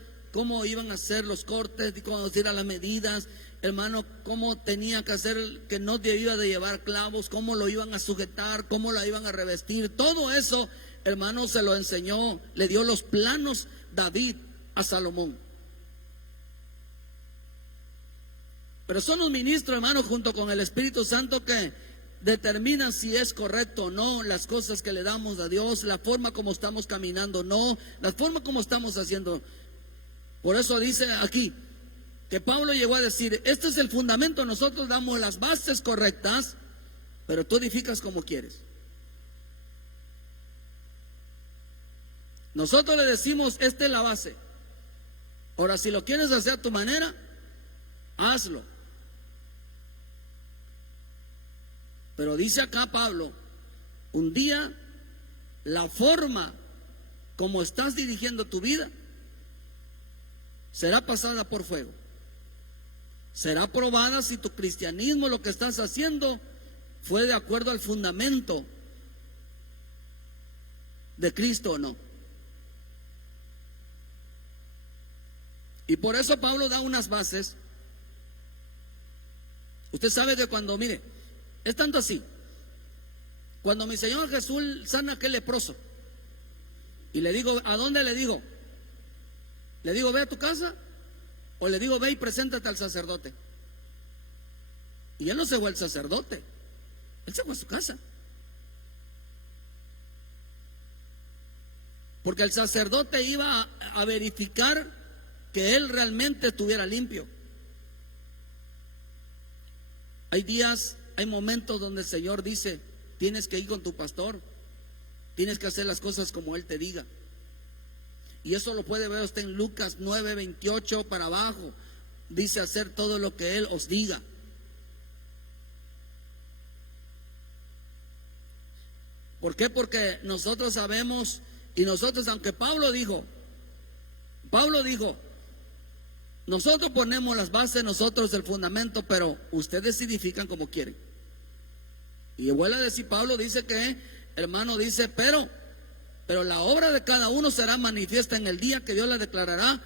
los cortes, cómo ir a las medidas, hermano, cómo tenía que hacer, que no debía de llevar clavos, cómo lo iban a sujetar, cómo la iban a revestir. Todo eso, hermano, se lo enseñó, le dio los planos David a Salomón. Pero son los ministros, hermano, junto con el Espíritu Santo, que determinan si es correcto o no las cosas que le damos a Dios, la forma como estamos caminando, no, la forma como estamos haciendo. Por eso dice aquí que Pablo llegó a decir, este es el fundamento, nosotros damos las bases correctas, pero tú edificas como quieres. Nosotros le decimos, esta es la base. Ahora, si lo quieres hacer a tu manera, hazlo. Pero dice acá Pablo, un día la forma como estás dirigiendo tu vida será pasada por fuego. Será probada si tu cristianismo, lo que estás haciendo, fue de acuerdo al fundamento de Cristo o no. Y por eso Pablo da unas bases. Usted sabe que cuando, mire, es tanto así, cuando mi Señor Jesús sana a aquel leproso, y le digo, ¿a dónde le digo? ¿Le digo ve a tu casa? ¿O le digo ve y preséntate al sacerdote? Y él no se fue al sacerdote, él se fue a su casa. Porque el sacerdote iba a verificar que él realmente estuviera limpio. Hay días, hay momentos donde el Señor dice, tienes que ir con tu pastor, tienes que hacer las cosas como Él te diga. Y eso lo puede ver usted en Lucas 9:28 para abajo. Dice hacer todo lo que Él os diga. ¿Por qué? Porque nosotros sabemos, y nosotros, aunque Pablo dijo, nosotros ponemos las bases, nosotros el fundamento, pero ustedes edifican como quieren. Y vuelve a decir, Pablo dice que, hermano, dice, pero Pero la obra de cada uno será manifiesta en el día que Dios la declarará.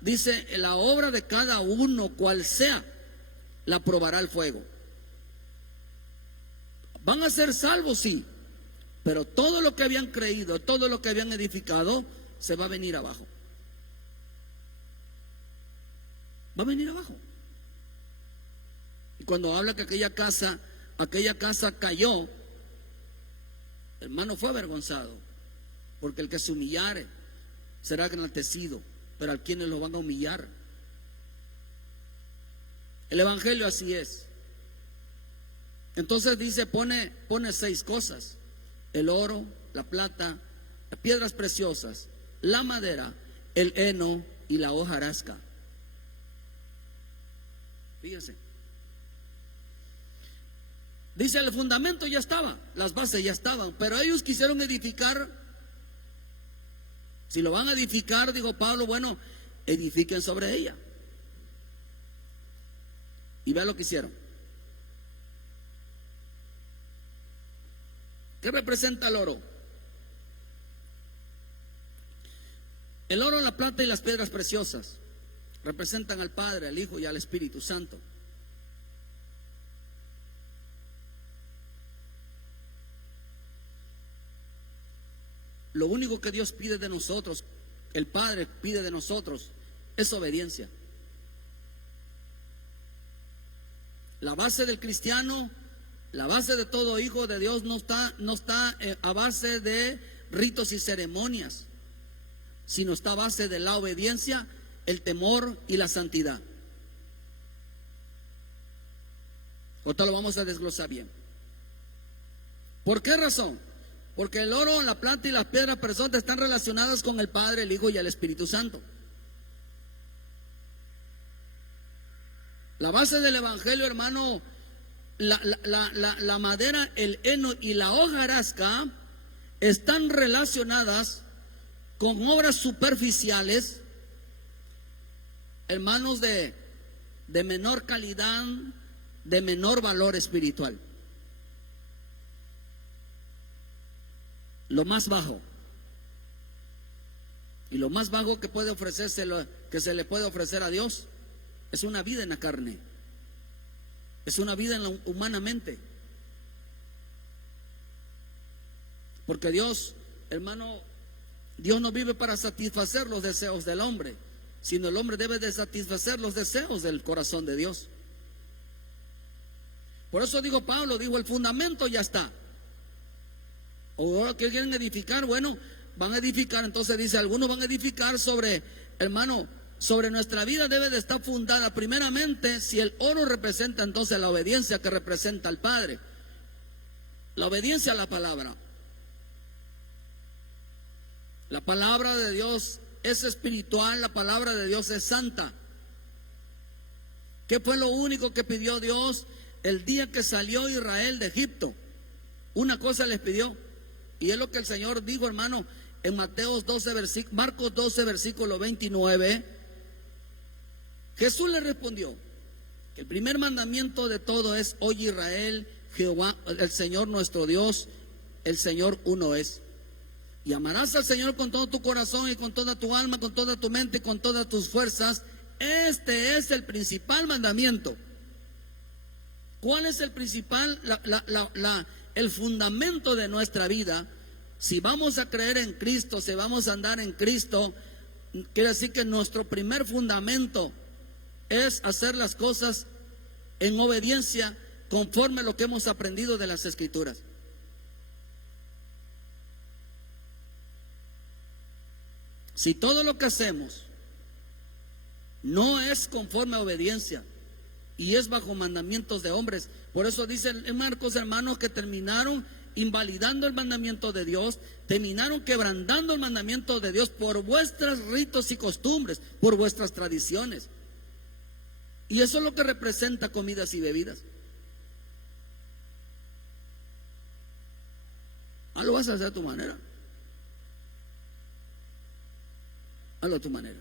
Dice, la obra de cada uno, cual sea, la probará el fuego. Van a ser salvos, sí, pero todo lo que habían creído, todo lo que habían edificado, se va a venir abajo. Va a venir abajo. Y cuando habla que aquella casa cayó, hermano, fue avergonzado, porque el que se humillare será enaltecido, pero a quienes lo van a humillar. El evangelio así es. Entonces dice, pone 6 cosas: el oro, la plata, las piedras preciosas, la madera, el heno y la hojarasca. Fíjense. Dice, el fundamento ya estaba, las bases ya estaban, pero ellos quisieron edificar. Si lo van a edificar, dijo Pablo, bueno, edifiquen sobre ella. Y vean lo que hicieron. ¿Qué representa el oro? El oro, la plata y las piedras preciosas representan al Padre, al Hijo y al Espíritu Santo. Lo único que Dios pide de nosotros, el Padre pide de nosotros, es obediencia. La base del cristiano, la base de todo hijo de Dios no está a base de ritos y ceremonias, sino está a base de la obediencia, el temor y la santidad. Ahorita lo vamos a desglosar bien. ¿Por qué razón? Porque el oro, la plata y las piedras preciosas están relacionadas con el Padre, el Hijo y el Espíritu Santo. La base del evangelio, hermano, la madera, el heno y la hojarasca están relacionadas con obras superficiales, hermanos, de menor calidad, de menor valor espiritual. Lo más bajo. Y lo más bajo que puede ofrecerse, que se le puede ofrecer a Dios, es una vida en la carne. Es una vida humanamente. Porque Dios, hermano, Dios no vive para satisfacer los deseos del hombre, sino el hombre debe de satisfacer los deseos del corazón de Dios. Por eso dijo Pablo, dijo, el fundamento ya está. O que quieren edificar, bueno, van a edificar. Entonces dice, algunos van a edificar sobre, hermano, sobre nuestra vida debe de estar fundada primeramente. Si el oro representa entonces la obediencia que representa al Padre, la obediencia a la palabra. La palabra de Dios es espiritual, la palabra de Dios es santa. ¿Qué fue lo único que pidió Dios el día que salió Israel de Egipto? Una cosa les pidió, y es lo que el Señor dijo, hermano, en Marcos 12, versículo 29. Jesús le respondió que el primer mandamiento de todo es: oye Israel, Jehová, el Señor nuestro Dios, el Señor uno es. Y amarás al Señor con todo tu corazón y con toda tu alma, con toda tu mente y con todas tus fuerzas. Este es el principal mandamiento. ¿Cuál es el principal, el fundamento de nuestra vida? Si vamos a creer en Cristo, si vamos a andar en Cristo, quiere decir que nuestro primer fundamento es hacer las cosas en obediencia conforme a lo que hemos aprendido de las Escrituras. Si todo lo que hacemos no es conforme a obediencia y es bajo mandamientos de hombres, por eso dice en Marcos, hermanos, que terminaron invalidando el mandamiento de Dios, terminaron quebrantando el mandamiento de Dios por vuestros ritos y costumbres, por vuestras tradiciones. Y eso es lo que representa comidas y bebidas. Lo vas a hacer a tu manera. Hazlo a tu manera.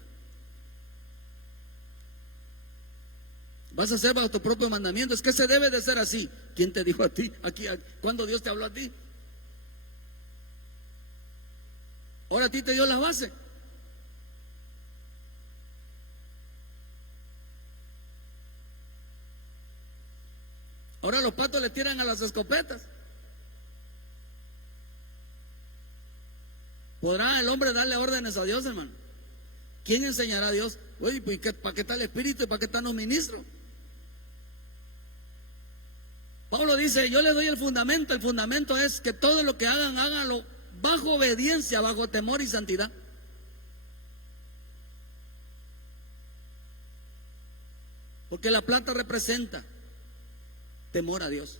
Vas a hacer bajo tu propio mandamiento. Es que se debe de ser así. ¿Quién te dijo a ti? ¿Cuándo Dios te habló a ti? Ahora a ti te dio la base. Ahora los patos le tiran a las escopetas. ¿Podrá el hombre darle órdenes a Dios, hermano? ¿Quién enseñará a Dios? Oye, pues ¿para qué está el Espíritu y para qué están los ministros? Pablo dice, yo le doy el fundamento. El fundamento es que todo lo que hagan, háganlo bajo obediencia, bajo temor y santidad. Porque la planta representa temor a Dios.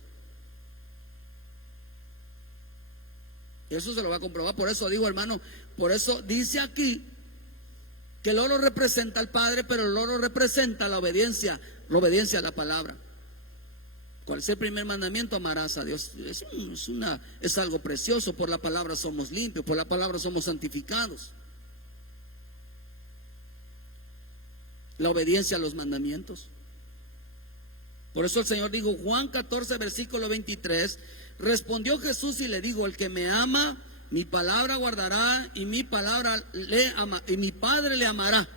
Eso se lo va a comprobar. Por eso digo, hermano, por eso dice aquí que el oro representa al Padre, pero el oro representa la obediencia a la palabra. ¿Cuál es el primer mandamiento? Amarás a Dios. Es algo precioso. Por la palabra somos limpios, por la palabra somos santificados. La obediencia a los mandamientos. Por eso el Señor dijo, Juan 14, versículo 23, respondió Jesús y le dijo, el que me ama, mi palabra guardará y mi palabra le ama, y mi Padre le amará.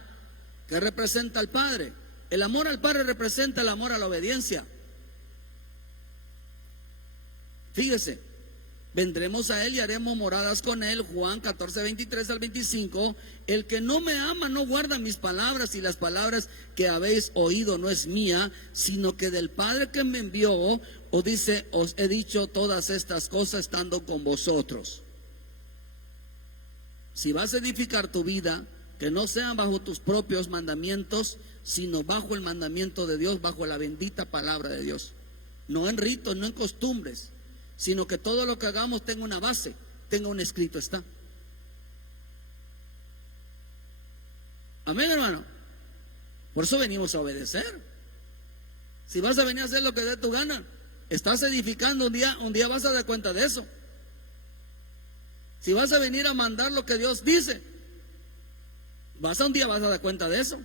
¿Qué representa al Padre? El amor al Padre representa el amor a la obediencia. Fíjese, vendremos a Él y haremos moradas con Él. Juan 14, 23 al 25. El que no me ama no guarda mis palabras, y las palabras que habéis oído no es mía, sino que del Padre que me envió. Os dice, os he dicho todas estas cosas estando con vosotros. Si vas a edificar tu vida, que no sean bajo tus propios mandamientos, sino bajo el mandamiento de Dios, bajo la bendita palabra de Dios. No en ritos, no en costumbres, sino que todo lo que hagamos tenga una base, tenga un escrito está. Amén, hermano. Por eso venimos a obedecer. Si vas a venir a hacer lo que dé tu gana, estás edificando un día vas a dar cuenta de eso. Si vas a venir a mandar lo que Dios dice, un día vas a dar cuenta de eso.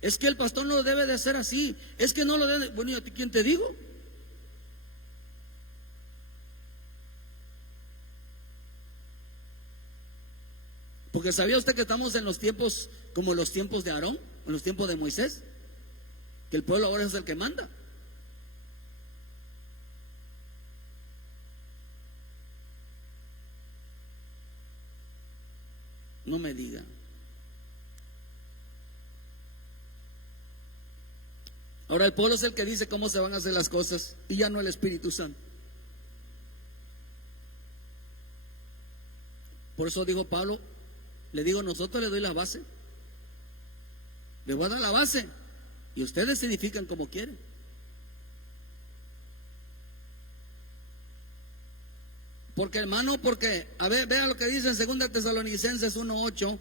Es que el pastor no debe de hacer así. Es que no lo debe. Bueno, ¿y a ti quién te digo? Porque ¿sabía usted que estamos en los tiempos como los tiempos de Aarón, en los tiempos de Moisés? Que el pueblo ahora es el que manda. No me diga. Ahora el pueblo es el que dice cómo se van a hacer las cosas y ya no el Espíritu Santo. Por eso dijo Pablo, le digo, nosotros le doy la base. Le voy a dar la base y ustedes se edifican como quieren. Porque hermano, a ver, vean lo que dice en 2 Tesalonicenses 1:8.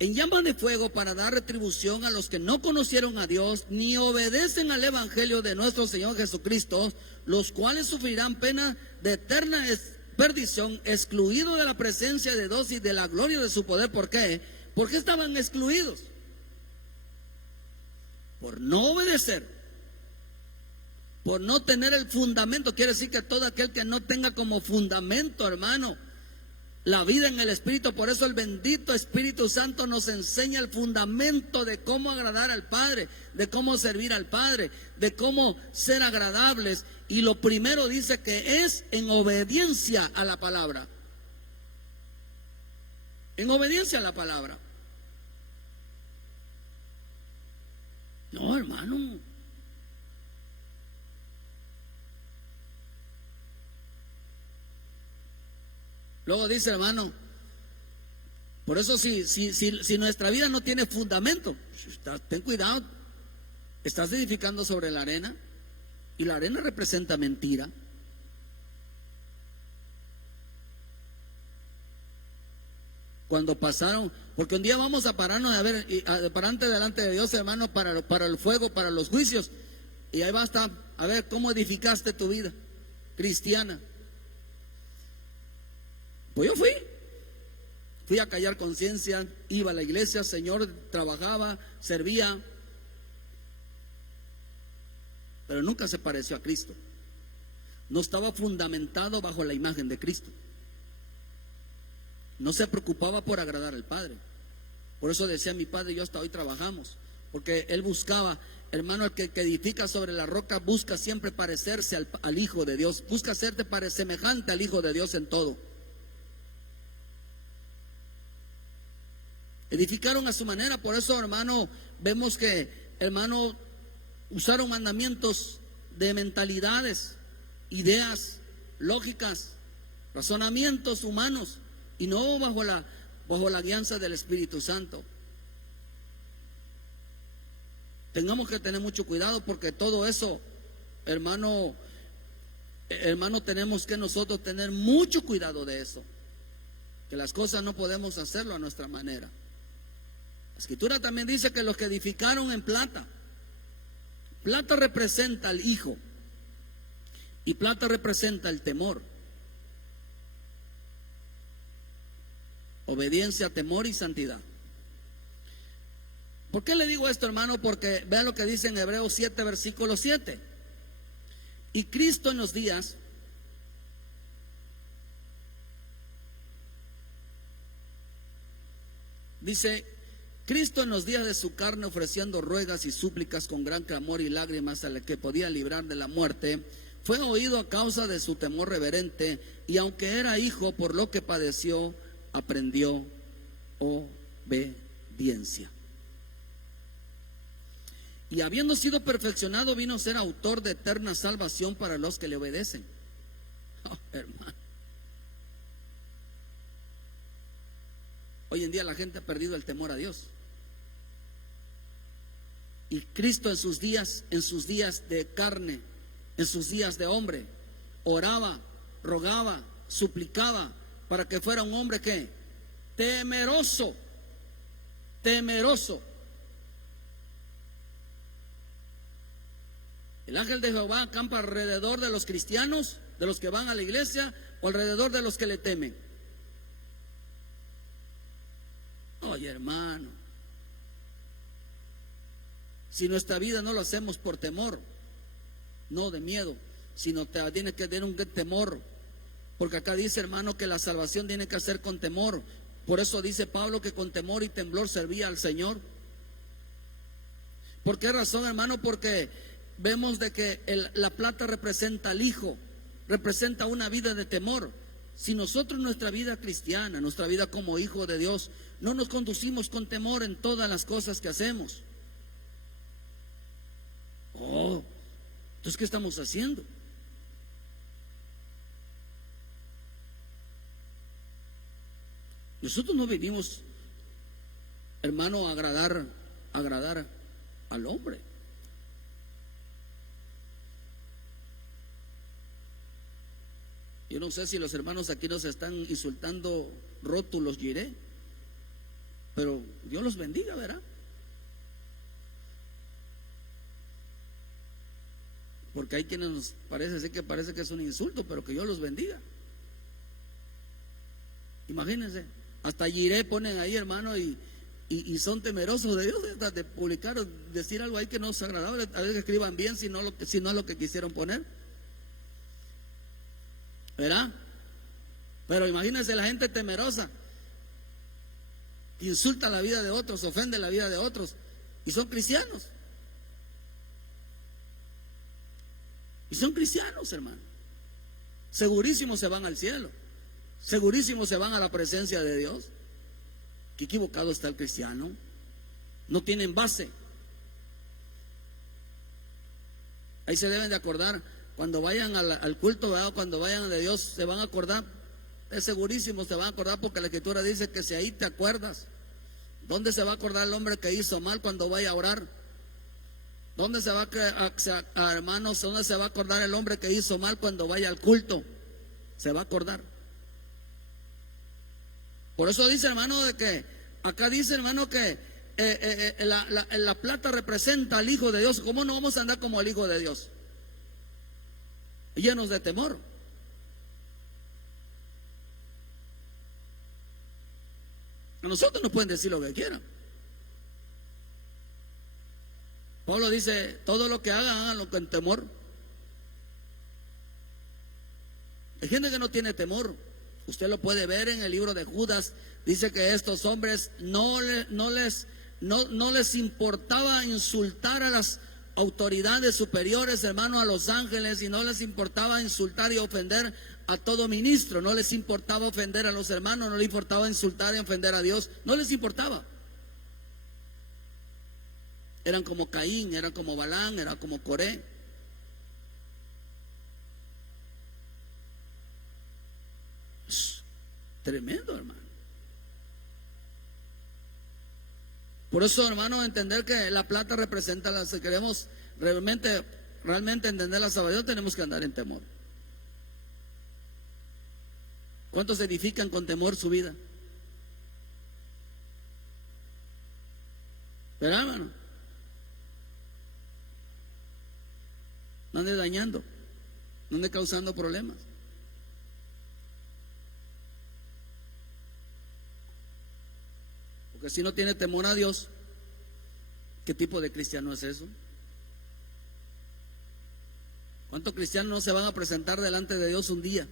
En llamas de fuego para dar retribución a los que no conocieron a Dios ni obedecen al evangelio de nuestro Señor Jesucristo, los cuales sufrirán pena de eterna perdición, excluidos de la presencia de Dios y de la gloria de su poder. ¿Por qué? Porque estaban excluidos por no obedecer, por no tener el fundamento. Quiere decir que todo aquel que no tenga como fundamento, hermano, la vida en el Espíritu. Por eso el bendito Espíritu Santo nos enseña el fundamento de cómo agradar al Padre, de cómo servir al Padre, de cómo ser agradables. Y lo primero dice que es en obediencia a la palabra. En obediencia a la palabra. No, hermano. Luego dice, hermano, por eso si nuestra vida no tiene fundamento, ten cuidado, estás edificando sobre la arena y la arena representa mentira. Cuando pasaron, porque un día vamos a pararnos pararte delante de Dios, hermano, para el fuego, para los juicios, y ahí va a estar, a ver cómo edificaste tu vida cristiana. Pues yo fui a callar conciencia, iba a la iglesia, Señor, trabajaba, servía, pero nunca se pareció a Cristo. No estaba fundamentado bajo la imagen de Cristo. No se preocupaba por agradar al Padre. Por eso decía mi padre y yo hasta hoy trabajamos, porque él buscaba, hermano, el que edifica sobre la roca busca siempre parecerse al Hijo de Dios, busca hacerte semejante al Hijo de Dios en todo. Edificaron a su manera, por eso, hermano, vemos que, hermano, usaron mandamientos de mentalidades, ideas, lógicas, razonamientos humanos, y no bajo la guianza del Espíritu Santo. Tengamos que tener mucho cuidado, porque todo eso, hermano, tenemos que nosotros tener mucho cuidado de eso, que las cosas no podemos hacerlo a nuestra manera. La Escritura también dice que los que edificaron en plata representa al Hijo, y plata representa el temor. Obediencia, temor y santidad. ¿Por qué le digo esto, hermano? Porque vean lo que dice en Hebreos 7, versículo 7. Y Cristo en los días dice, Cristo en los días de su carne, ofreciendo ruegas y súplicas con gran clamor y lágrimas al que podía librar de la muerte, fue oído a causa de su temor reverente, y aunque era hijo, por lo que padeció, aprendió obediencia. Y habiendo sido perfeccionado, vino a ser autor de eterna salvación para los que le obedecen. Oh, hermano. Hoy en día la gente ha perdido el temor a Dios. Y Cristo en sus días de carne, en sus días de hombre, oraba, rogaba, suplicaba para que fuera un hombre que temeroso. El ángel de Jehová acampa alrededor de los cristianos, de los que van a la iglesia, o alrededor de los que le temen. Oye, hermano, si nuestra vida no lo hacemos por temor, no de miedo, sino tiene que tener un temor, porque acá dice, hermano, que la salvación tiene que hacer con temor. Por eso dice Pablo que con temor y temblor servía al Señor. ¿Por qué razón, hermano? Porque vemos de que la plata representa al Hijo, representa una vida de temor. Si nosotros nuestra vida cristiana, nuestra vida como hijo de Dios, no nos conducimos con temor en todas las cosas que hacemos, entonces ¿qué estamos haciendo? Nosotros no venimos, hermano, a agradar al hombre. Yo no sé si los hermanos aquí nos están insultando rótulos giré, pero Dios los bendiga, ¿verdad? Porque hay quienes nos parece que es un insulto, pero que Dios los bendiga. Imagínense, hasta giré ponen ahí, hermano, y son temerosos de Dios, de publicar o decir algo ahí que no es agradable. A veces escriban bien si no es lo que quisieron poner, ¿verdad? Pero imagínense la gente temerosa, insulta la vida de otros, ofende la vida de otros, y son cristianos. Y son cristianos, hermano. Segurísimo se van al cielo, segurísimo se van a la presencia de Dios. Qué equivocado está el cristiano. No tienen base. Ahí se deben de acordar. Cuando vayan al culto, ¿verdad? Cuando vayan de Dios, se van a acordar. Es segurísimo, se van a acordar, porque la Escritura dice que si ahí te acuerdas, ¿dónde se va a acordar el hombre que hizo mal cuando vaya a orar? ¿Dónde se va hermanos, dónde se va a acordar el hombre que hizo mal cuando vaya al culto? Se va a acordar. Por eso dice, hermano, de que acá dice, hermano, que la plata representa al Hijo de Dios. ¿Cómo no vamos a andar como el Hijo de Dios? Llenos de temor. A nosotros nos pueden decir lo que quieran. Pablo dice, todo lo que hagan, háganlo con temor. Hay gente que no tiene temor. Usted lo puede ver en el libro de Judas. Dice que estos hombres no les importaba insultar a las autoridades superiores, hermano, a los ángeles, y no les importaba insultar y ofender a todo ministro, no les importaba ofender a los hermanos, no les importaba insultar y ofender a Dios, no les importaba. Eran como Caín, eran como Balán, eran como Coré. Tremendo, hermano. Por eso, hermano, entender que la plata representa, si queremos realmente entender la salvación, tenemos que andar en temor. ¿Cuántos edifican con temor su vida? ¿Verdad, hermano? No ande dañando, no ande causando problemas. Porque si no tiene temor a Dios, ¿qué tipo de cristiano es eso? ¿Cuántos cristianos no se van a presentar delante de Dios un día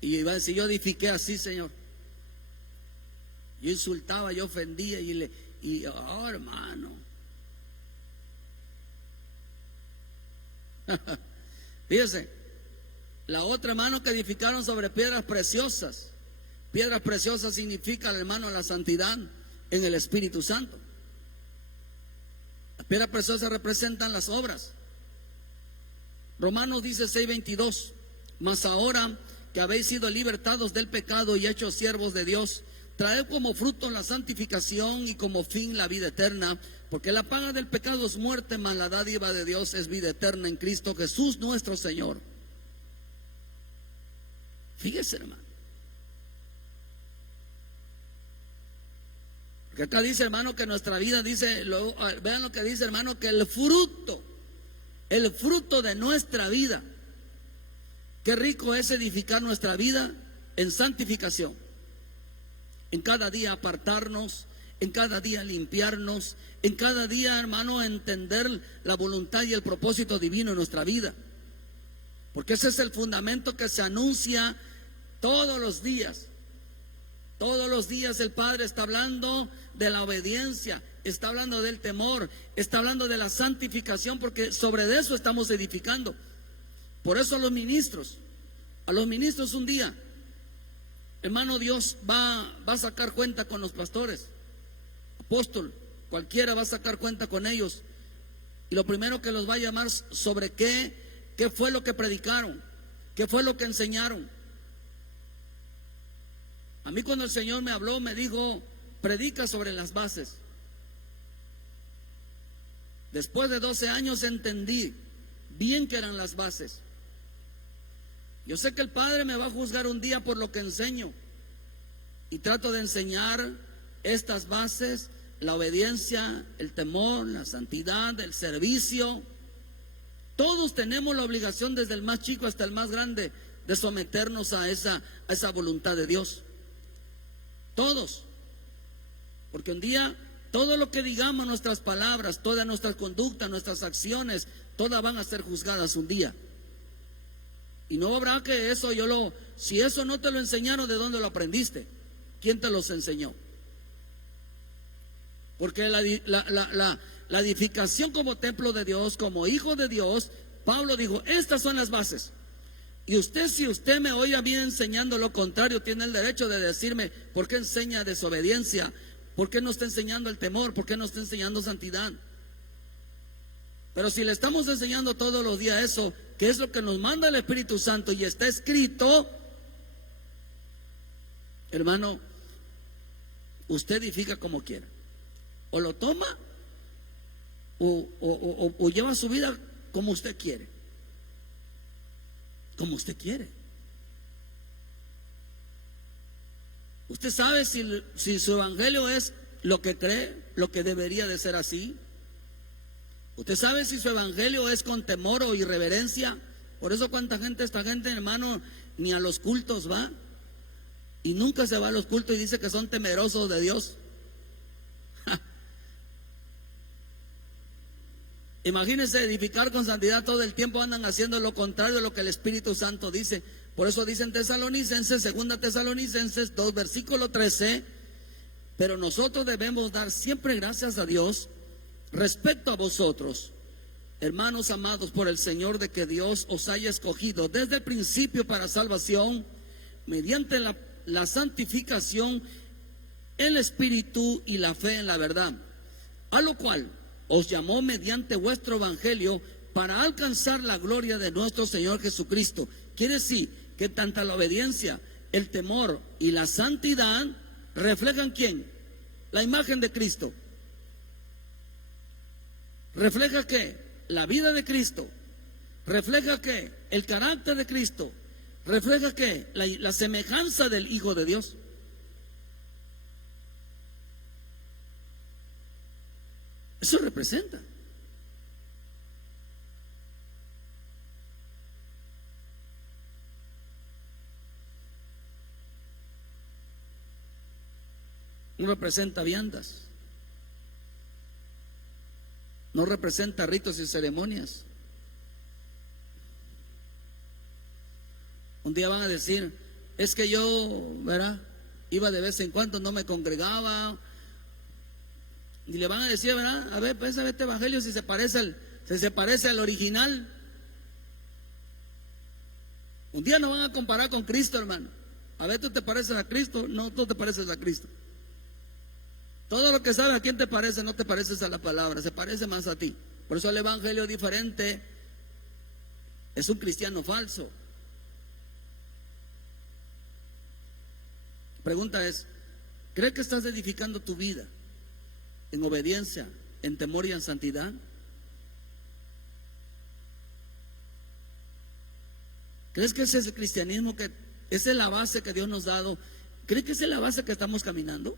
y iban a decir: yo edifiqué así, Señor, yo insultaba, yo ofendía oh, hermano? Fíjese, la otra, hermano, que edificaron sobre piedras preciosas. Piedras preciosas significa, hermano, la santidad en el Espíritu Santo. Las piedras preciosas representan las obras. Romanos dice 6:22: mas ahora que habéis sido libertados del pecado y hechos siervos de Dios, traed como fruto la santificación y como fin la vida eterna, porque la paga del pecado es muerte, mas la dádiva de Dios es vida eterna en Cristo Jesús nuestro Señor. Fíjese, hermano. Que acá dice, hermano, que nuestra vida, dice, vean lo que dice, hermano, que el fruto de nuestra vida, qué rico es edificar nuestra vida en santificación, en cada día apartarnos, en cada día limpiarnos, en cada día, hermano, entender la voluntad y el propósito divino en nuestra vida, porque ese es el fundamento que se anuncia todos los días. Todos los días el Padre está hablando de la obediencia, está hablando del temor, está hablando de la santificación, porque sobre eso estamos edificando. Por eso a los ministros un día, hermano, Dios va a sacar cuenta con los pastores, apóstol, cualquiera va a sacar cuenta con ellos, y lo primero que los va a llamar sobre qué fue lo que predicaron, qué fue lo que enseñaron. A mí, cuando el Señor me habló, me dijo: predica sobre las bases. Después de 12 años entendí bien que eran las bases. Yo sé que el Padre me va a juzgar un día por lo que enseño, y trato de enseñar estas bases: la obediencia, el temor, la santidad, el servicio. Todos tenemos la obligación, desde el más chico hasta el más grande, de someternos a esa voluntad de Dios. Todos. Porque un día todo lo que digamos, nuestras palabras, toda nuestra conducta, nuestras acciones, todas van a ser juzgadas un día. Y no habrá que eso si eso no te lo enseñaron, ¿de dónde lo aprendiste? ¿Quién te los enseñó? Porque la edificación como templo de Dios, como hijo de Dios, Pablo dijo: estas son las bases. Y usted, si usted me oye a mí enseñando lo contrario, tiene el derecho de decirme: ¿por qué enseña desobediencia? ¿Por qué no está enseñando el temor? ¿Por qué no está enseñando santidad? Pero si le estamos enseñando todos los días eso, que es lo que nos manda el Espíritu Santo y está escrito, hermano, usted edifica como quiera. O lo toma o lleva su vida como usted quiere. Como usted quiere. Usted sabe si su evangelio es lo que cree, lo que debería de ser así. Usted sabe si su evangelio es con temor o irreverencia. Por eso esta gente, hermano, ni a los cultos va, y nunca se va a los cultos y dice que son temerosos de Dios. Imagínense edificar con santidad, todo el tiempo andan haciendo lo contrario de lo que el Espíritu Santo dice. Por eso dicen Tesalonicenses, 2 Tesalonicenses 2, versículo 13, pero nosotros debemos dar siempre gracias a Dios respecto a vosotros, hermanos amados por el Señor, de que Dios os haya escogido desde el principio para salvación, mediante la santificación, el Espíritu y la fe en la verdad, a lo cual os llamó mediante vuestro evangelio para alcanzar la gloria de nuestro Señor Jesucristo. Quiere decir que tanto la obediencia, el temor y la santidad reflejan ¿quién? La imagen de Cristo. ¿Refleja qué? La vida de Cristo. ¿Refleja qué? El carácter de Cristo. ¿Refleja qué? La semejanza del Hijo de Dios. Eso representa. No representa viandas. No representa ritos y ceremonias. Un día van a decir, es que yo, ¿verdad? Iba de vez en cuando, no me congregaba. Y le van a decir, ¿verdad? A ver, pues a ver este evangelio si se parece al original. Un día nos van a comparar con Cristo, hermano. A ver, ¿tú te pareces a Cristo? No, tú te pareces a Cristo. Todo lo que sabe a quién te parece, no te pareces a la palabra, se parece más a ti. Por eso el evangelio diferente es un cristiano falso. Pregunta es, ¿crees que estás edificando tu vida en obediencia, en temor y en santidad? ¿Crees que ese es el cristianismo, que esa es la base que Dios nos ha dado? ¿Crees que esa es la base que estamos caminando?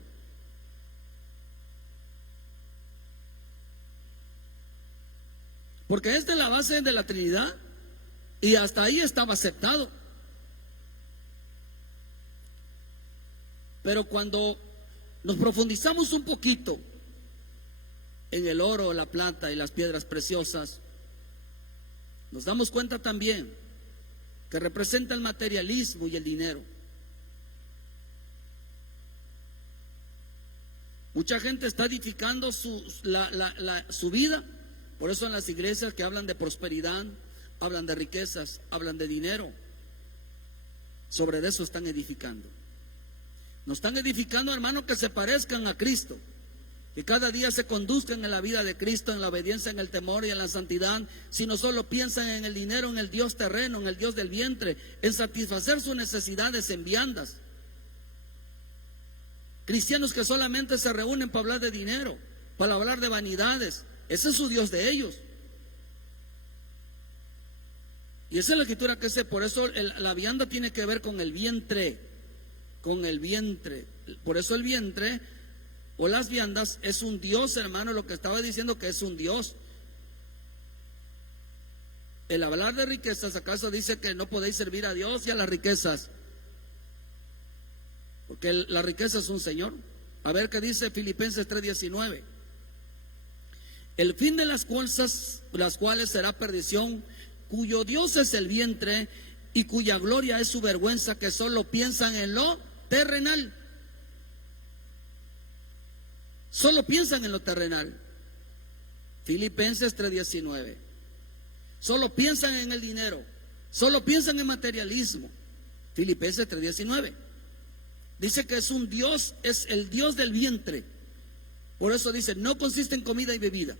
Porque esta es la base de la Trinidad y hasta ahí estaba aceptado. Pero cuando nos profundizamos un poquito en el oro, la plata y las piedras preciosas, nos damos cuenta también que representa el materialismo y el dinero. Mucha gente está edificando su vida. Por eso en las iglesias que hablan de prosperidad, hablan de riquezas, hablan de dinero, sobre eso están edificando. No están edificando, hermanos, que se parezcan a Cristo, que cada día se conduzcan en la vida de Cristo, en la obediencia, en el temor y en la santidad, sino solo piensan en el dinero, en el Dios terreno, en el Dios del vientre, en satisfacer sus necesidades en viandas. Cristianos que solamente se reúnen para hablar de dinero, para hablar de vanidades. Ese es su Dios de ellos. Y esa es la escritura que sé. Por eso la vianda tiene que ver con el vientre. Con el vientre. Por eso el vientre o las viandas es un Dios, hermano. Lo que estaba diciendo que es un Dios. El hablar de riquezas, ¿acaso dice que no podéis servir a Dios y a las riquezas? Porque la riqueza es un Señor. A ver qué dice Filipenses 3:19. El fin de las cuales será perdición, cuyo Dios es el vientre y cuya gloria es su vergüenza, que solo piensan en lo terrenal. Solo piensan en lo terrenal. Filipenses 3:19. Solo piensan en el dinero. Solo piensan en materialismo. Filipenses 3:19. Dice que es un Dios, es el Dios del vientre. Por eso dice, no consiste en comida y bebida.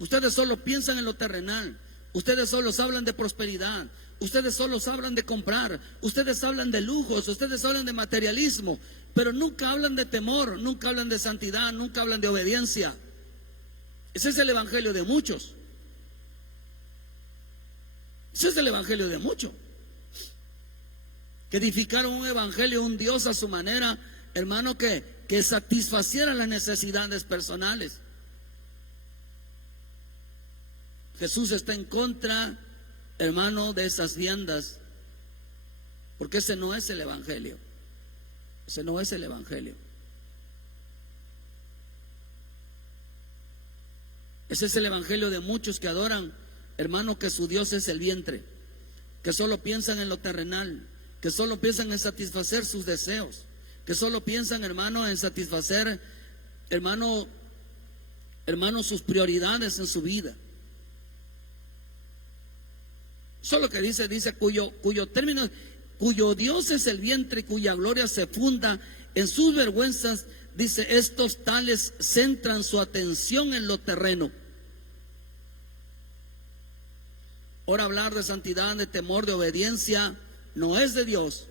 Ustedes solo piensan en lo terrenal. Ustedes solo hablan de prosperidad. Ustedes solo hablan de comprar. Ustedes hablan de lujos. Ustedes hablan de materialismo. Pero nunca hablan de temor. Nunca hablan de santidad. Nunca hablan de obediencia. Ese es el evangelio de muchos. Ese es el evangelio de muchos. Que edificaron un evangelio, un Dios a su manera, hermano, que satisfaciera las necesidades personales. Jesús está en contra, hermano, de esas viandas, porque ese no es el evangelio. Ese no es el evangelio. Ese es el evangelio de muchos que adoran, hermano, que su Dios es el vientre. que solo piensan en lo terrenal, que solo piensan en satisfacer sus deseos, que solo piensan, hermano, en satisfacer, hermano, sus prioridades en su vida. Eso es lo que dice cuyo Dios es el vientre, cuya gloria se funda en sus vergüenzas. Dice, estos tales centran su atención en lo terreno. Ahora, hablar de santidad, de temor, de obediencia, no es de Dios.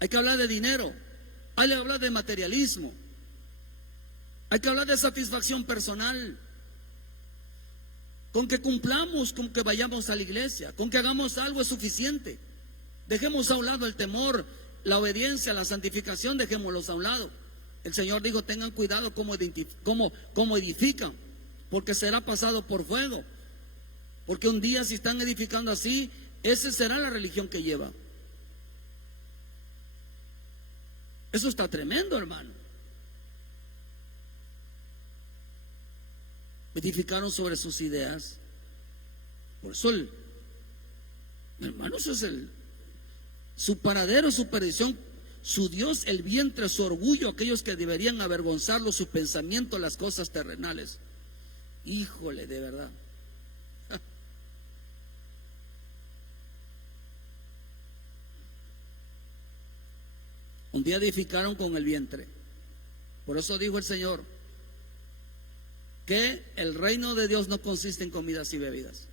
Hay que hablar de dinero, hay que hablar de materialismo, hay que hablar de satisfacción personal. Con que cumplamos, con que vayamos a la iglesia, con que hagamos algo es suficiente. Dejemos a un lado el temor, la obediencia, la santificación, dejémoslos a un lado. El Señor dijo, tengan cuidado cómo edifican, porque será pasado por fuego. Porque un día, si están edificando así, esa será la religión que lleva. Eso está tremendo, hermano. Edificaron sobre sus ideas. Por eso, hermano, eso es su paradero, su perdición, su Dios, el vientre, su orgullo, aquellos que deberían avergonzarlo, su pensamiento, las cosas terrenales. Híjole, de verdad. Un día edificaron con el vientre. Por eso dijo el Señor que el reino de Dios no consiste en comidas y bebidas,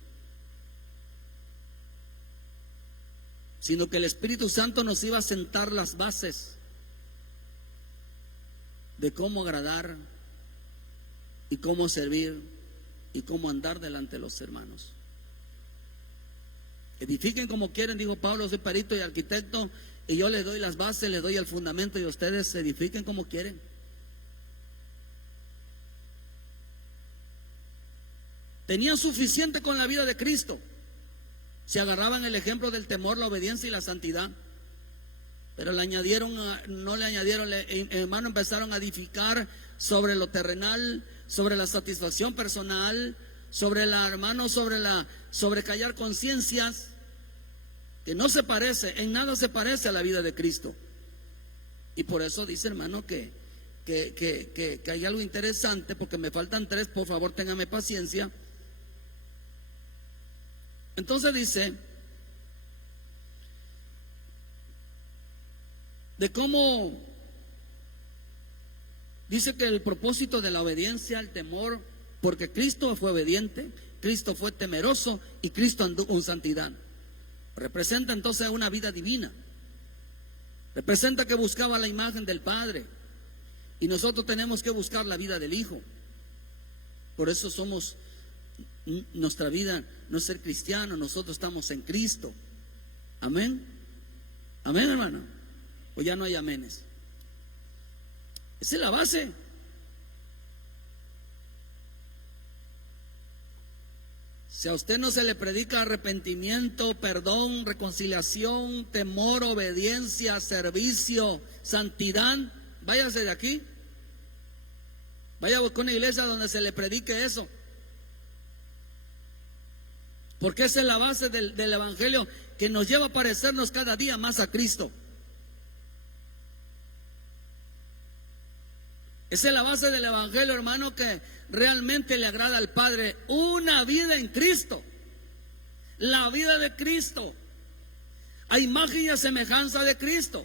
sino que el Espíritu Santo nos iba a sentar las bases de cómo agradar y cómo servir y cómo andar delante de los hermanos. Edifiquen como quieren, dijo Pablo, soy perito y arquitecto, y yo les doy las bases, les doy el fundamento, y ustedes edifiquen como quieren. Tenían suficiente con la vida de Cristo. Se agarraban el ejemplo del temor, la obediencia y la santidad. Pero no le añadieron, hermano, empezaron a edificar sobre lo terrenal, sobre la satisfacción personal, sobre sobre callar conciencias, que no se parece, en nada se parece a la vida de Cristo. Y por eso dice, hermano, que hay algo interesante, porque me faltan 3, por favor, téngame paciencia. Entonces dice de cómo dice que el propósito de la obediencia, el temor, porque Cristo fue obediente, Cristo fue temeroso y Cristo anduvo con santidad. Representa entonces una vida divina. Representa que buscaba la imagen del Padre, y nosotros tenemos que buscar la vida del Hijo. Por eso nuestra vida no es ser cristiano, nosotros estamos en Cristo. Amén. Amén, hermano. O ya no hay amenes. Esa es la base. Si a usted no se le predica arrepentimiento, perdón, reconciliación, temor, obediencia, servicio, santidad, váyase de aquí. Vaya a buscar una iglesia donde se le predique eso. Porque esa es la base del evangelio que nos lleva a parecernos cada día más a Cristo. Esa es la base del evangelio, hermano, que realmente le agrada al Padre. Una vida en Cristo, la vida de Cristo, a imagen y a semejanza de Cristo.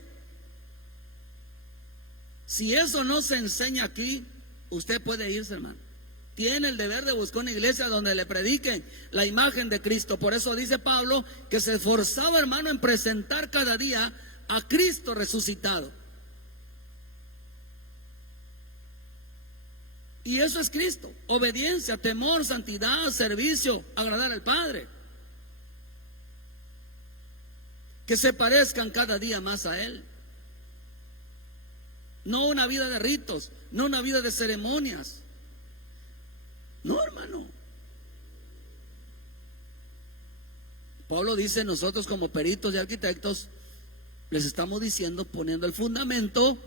Si eso no se enseña aquí, usted puede irse, hermano. Tiene el deber de buscar una iglesia donde le prediquen la imagen de Cristo. Por eso dice Pablo que se esforzaba, hermano, en presentar cada día a Cristo resucitado. Y eso es Cristo: obediencia, temor, santidad, servicio, agradar al Padre. Que se parezcan cada día más a Él. No una vida de ritos, no una vida de ceremonias. No, hermano. Pablo dice, nosotros como peritos y arquitectos les estamos diciendo, poniendo el fundamento.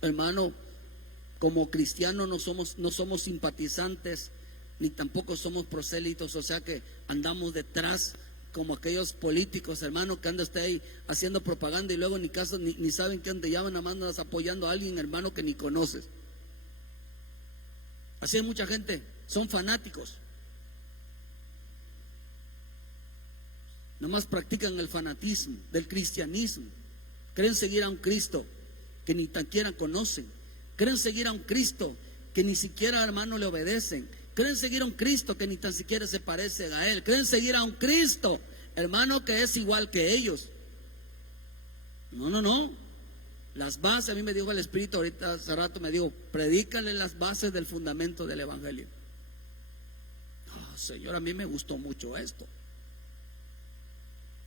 Hermano, como cristianos no somos simpatizantes ni tampoco somos prosélitos, o sea que andamos detrás como aquellos políticos, hermano, que anda usted ahí haciendo propaganda y luego ni caso, ni saben quién te llaman, nada más andas apoyando a alguien, hermano, que ni conoces. Así hay mucha gente, son fanáticos. Nada más practican el fanatismo del cristianismo. Creen seguir a un Cristo que ni tan siquiera conocen. Creen seguir a un Cristo que ni siquiera, hermano, le obedecen. Creen seguir a un Cristo que ni tan siquiera se parece a Él. Creen seguir a un Cristo, hermano, que es igual que ellos. No. Las bases, a mí me dijo el Espíritu ahorita hace rato, me dijo, predícale las bases del fundamento del Evangelio. Oh, Señor, a mí me gustó mucho esto.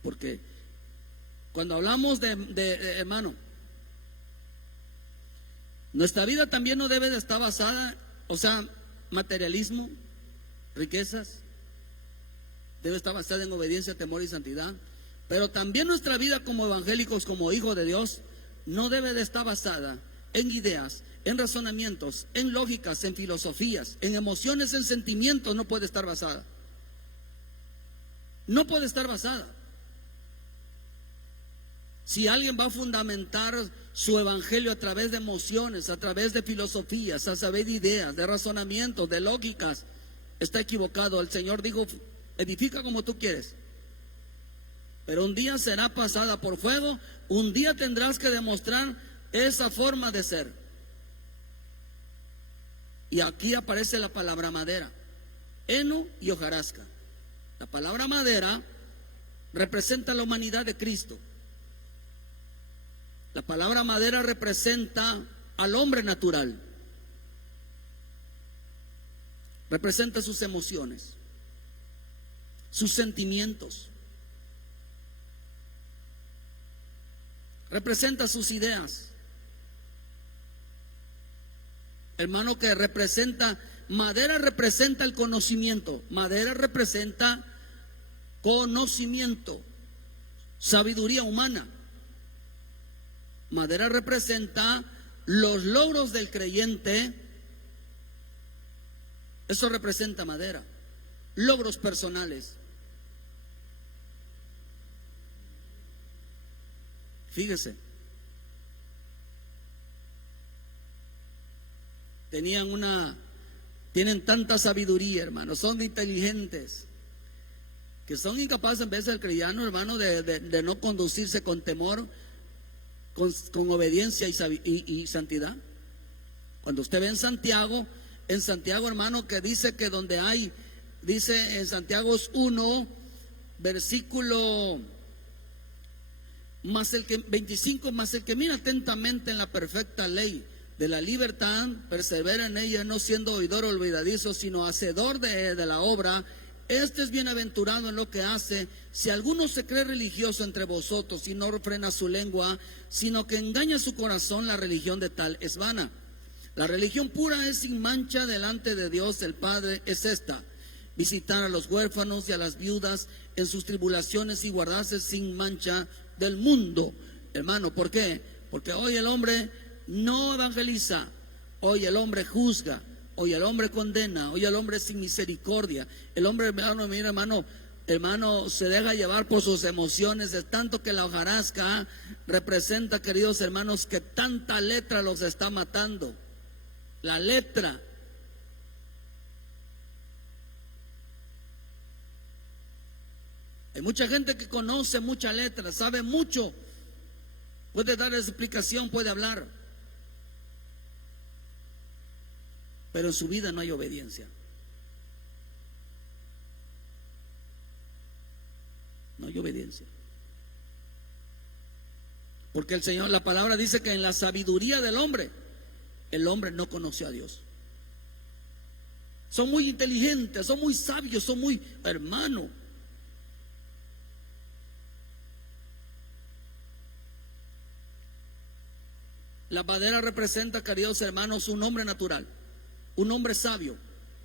Porque cuando hablamos de hermano, nuestra vida también no debe de estar basada, o sea, materialismo, riquezas, debe estar basada en obediencia, temor y santidad. Pero también nuestra vida como evangélicos, como hijos de Dios, no debe de estar basada en ideas, en razonamientos, en lógicas, en filosofías, en emociones, en sentimientos. No puede estar basada. No puede estar basada. Si alguien va a fundamentar su evangelio a través de emociones, a través de filosofías, a través de ideas, de razonamientos, de lógicas, está equivocado. El Señor dijo, edifica como tú quieres, pero un día será pasada por fuego. Un día tendrás que demostrar esa forma de ser. Y aquí aparece la palabra madera, heno y hojarasca. La palabra madera representa la humanidad de Cristo. La palabra madera representa al hombre natural, representa sus emociones, sus sentimientos, representa sus ideas. Hermano, que representa, madera representa el conocimiento, madera representa conocimiento, sabiduría humana. Madera representa los logros del creyente. Eso representa madera. Logros personales. Fíjese. Tienen tanta sabiduría, hermano. Son inteligentes, que son incapaces en vez del cristiano, hermano, de no conducirse con temor, con obediencia y santidad. Cuando usted ve en Santiago, hermano, que dice que donde hay, dice en Santiago 1, versículo 25, más el que mira atentamente en la perfecta ley de la libertad, persevera en ella, no siendo oidor olvidadizo, sino hacedor de la obra. Este es bienaventurado en lo que hace. Si alguno se cree religioso entre vosotros y no refrena su lengua, sino que engaña su corazón, la religión de tal es vana. La religión pura es sin mancha delante de Dios el Padre, es esta: visitar a los huérfanos y a las viudas en sus tribulaciones y guardarse sin mancha del mundo. Hermano, ¿por qué? Porque hoy el hombre no evangeliza, hoy el hombre juzga, hoy el hombre condena, hoy el hombre es sin misericordia. El hombre, hermano, mira, hermano, se deja llevar por sus emociones. Es tanto que la hojarasca representa, queridos hermanos, que tanta letra los está matando. La letra. Hay mucha gente que conoce mucha letra, sabe mucho, puede dar explicación, puede hablar, pero en su vida no hay obediencia. No hay obediencia. Porque el Señor, la palabra dice que en la sabiduría del hombre, el hombre no conoció a Dios. Son muy inteligentes, son muy sabios, son muy, hermano. La madera representa, queridos hermanos, un hombre natural, un hombre sabio,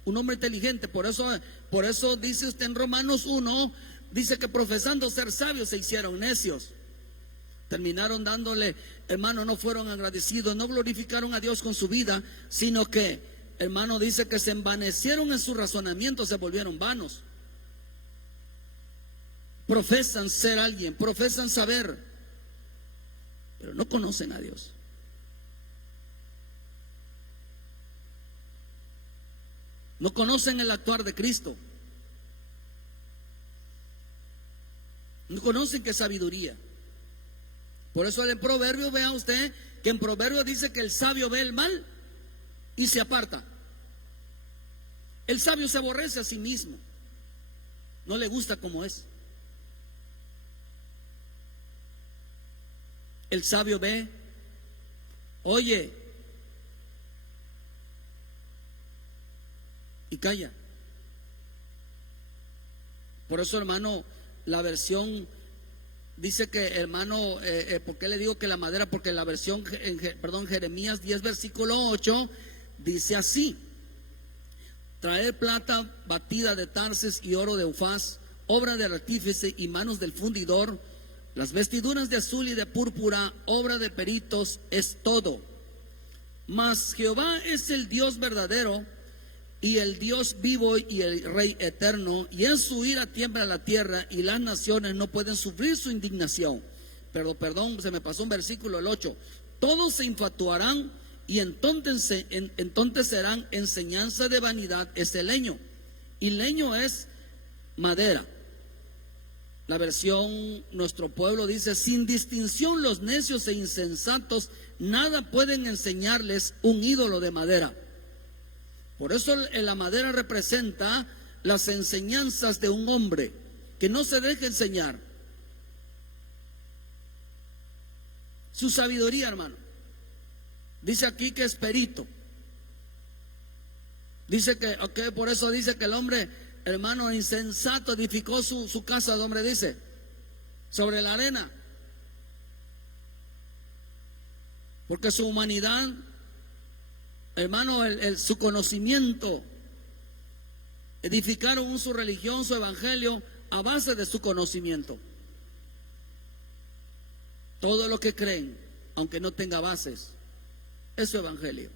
un hombre inteligente. Por eso dice usted en Romanos 1, dice que profesando ser sabios se hicieron necios. Terminaron dándole, hermano, no fueron agradecidos, no glorificaron a Dios con su vida, sino que, hermano, dice que se envanecieron en su razonamiento, se volvieron vanos. Profesan ser alguien, profesan saber, pero no conocen a Dios. No conocen el actuar de Cristo. No conocen qué sabiduría. Por eso en Proverbio, vea usted que en Proverbio dice que el sabio ve el mal y se aparta. El sabio se aborrece a sí mismo. No le gusta como es. El sabio ve, oye, y calla. Por eso, hermano, la versión dice que, hermano, ¿por qué le digo que la madera? Porque la versión, Jeremías 10, versículo 8, dice así: traer plata batida de Tarsis y oro de Ufaz, obra del artífice y manos del fundidor, las vestiduras de azul y de púrpura, obra de peritos, es todo. Mas Jehová es el Dios verdadero y el Dios vivo y el Rey eterno, y en su ira tiembla la tierra y las naciones no pueden sufrir su indignación. Pero perdón, se me pasó un versículo, el 8. Todos se infatuarán y entonces serán enseñanza de vanidad. Es el leño, y leño es madera. La versión Nuestro Pueblo dice: sin distinción los necios e insensatos, nada pueden enseñarles un ídolo de madera. Por eso la madera representa las enseñanzas de un hombre que no se deja enseñar. Su sabiduría, hermano. Dice aquí que es perito. Dice que, por eso dice que el hombre, hermano, insensato edificó su casa. El hombre dice, sobre la arena. Porque su humanidad, hermano, su conocimiento, edificaron su religión, su evangelio, a base de su conocimiento. Todo lo que creen, aunque no tenga bases, es su evangelio.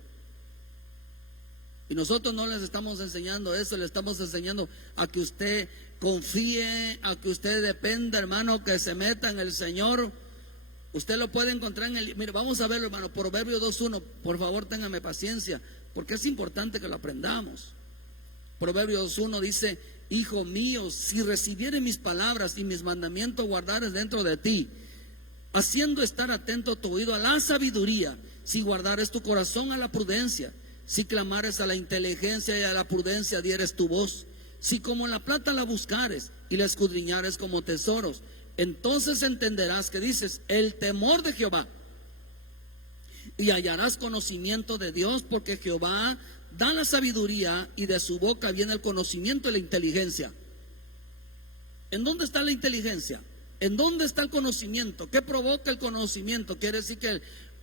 Y nosotros no les estamos enseñando eso, le estamos enseñando a que usted confíe, a que usted dependa, hermano, que se meta en el Señor. Usted lo puede encontrar en el... Mire, vamos a verlo, hermano, Proverbios 2:1. Por favor, téngame paciencia, porque es importante que lo aprendamos. Proverbios 2:1 dice: hijo mío, si recibieres mis palabras y mis mandamientos guardares dentro de ti, haciendo estar atento tu oído a la sabiduría, si guardares tu corazón a la prudencia, si clamares a la inteligencia y a la prudencia dieres tu voz, si como la plata la buscares y la escudriñares como tesoros, entonces entenderás que dices el temor de Jehová, y hallarás conocimiento de Dios, porque Jehová da la sabiduría y de su boca viene el conocimiento y la inteligencia. ¿En dónde está la inteligencia? ¿En dónde está el conocimiento? ¿Qué provoca el conocimiento? Quiere decir que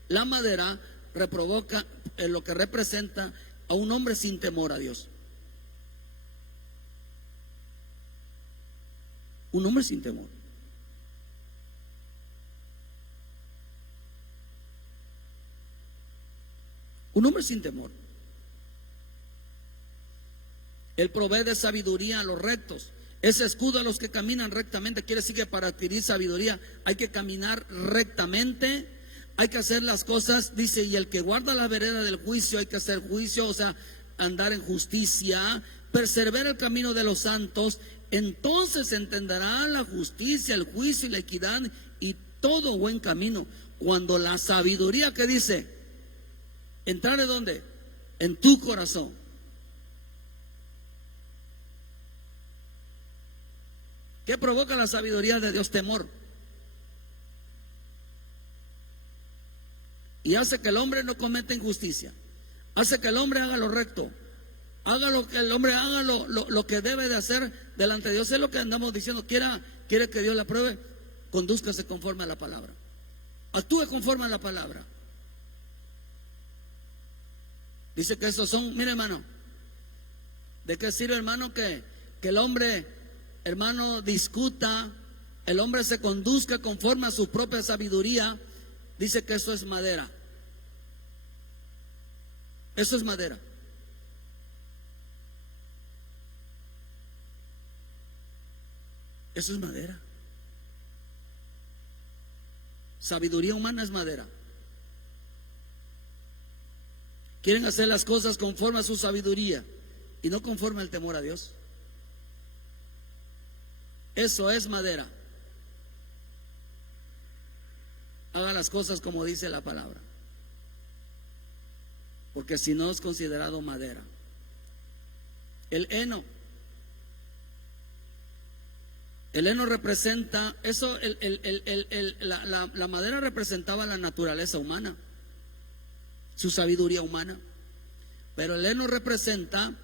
la madera reprovoca lo que representa a un hombre sin temor a Dios. Un hombre sin temor. Un hombre sin temor. Él provee de sabiduría a los rectos. Es escudo a los que caminan rectamente. Quiere decir que para adquirir sabiduría hay que caminar rectamente. Hay que hacer las cosas, dice, y el que guarda la vereda del juicio, hay que hacer juicio, o sea, andar en justicia, persevera el camino de los santos, entonces entenderá la justicia, el juicio y la equidad y todo buen camino. Cuando la sabiduría, que dice, entrar en ¿dónde? En tu corazón. ¿Qué provoca la sabiduría de Dios? Temor. Y hace que el hombre no cometa injusticia. Hace que el hombre haga lo recto. Haga lo que el hombre haga lo que debe de hacer delante de Dios. Es lo que andamos diciendo. Quiere que Dios la apruebe. Condúzcase conforme a la palabra. Actúe conforme a la palabra. Dice que esos son, mire, hermano, ¿de qué sirve, hermano, que el hombre, hermano, discuta, el hombre se conduzca conforme a su propia sabiduría? Dice que eso es madera. Eso es madera. Eso es madera. Sabiduría humana es madera. Quieren hacer las cosas conforme a su sabiduría y no conforme al temor a Dios. Eso es madera. Haga las cosas como dice la palabra, porque si no es considerado madera. El heno representa eso. La madera representaba la naturaleza humana, su sabiduría humana. Pero el heno representa,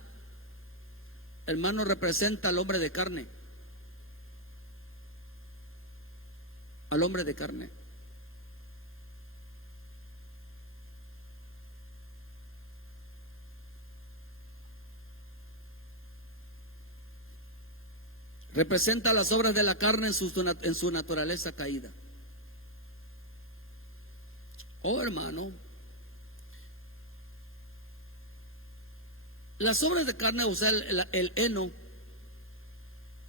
hermano, representa al hombre de carne, al hombre de carne. Representa las obras de la carne en su naturaleza caída. Oh, hermano, las obras de carne, o sea, el heno,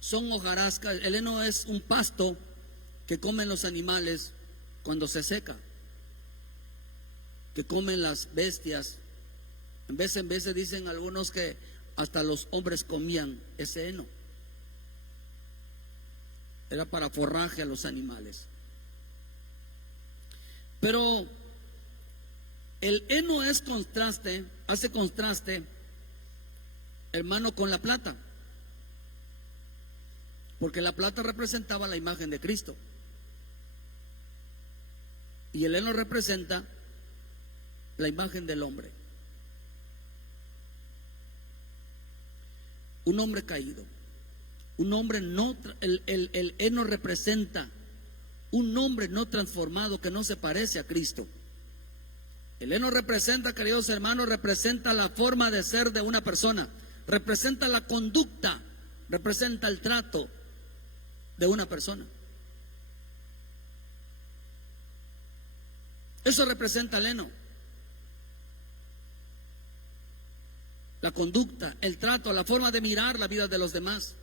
son hojarasca. El heno es un pasto que comen los animales cuando se seca, que comen las bestias. En vez dicen algunos que hasta los hombres comían ese heno. Era para forraje a los animales. Pero el heno es contraste, hace contraste, hermano, con la plata, porque la plata representaba la imagen de Cristo y el heno representa la imagen del hombre, un hombre caído. Un hombre no, el heno representa un hombre no transformado que no se parece a Cristo. El heno representa, queridos hermanos, representa la forma de ser de una persona, representa la conducta, representa el trato de una persona. Eso representa el heno. La conducta, el trato, la forma de mirar la vida de los demás.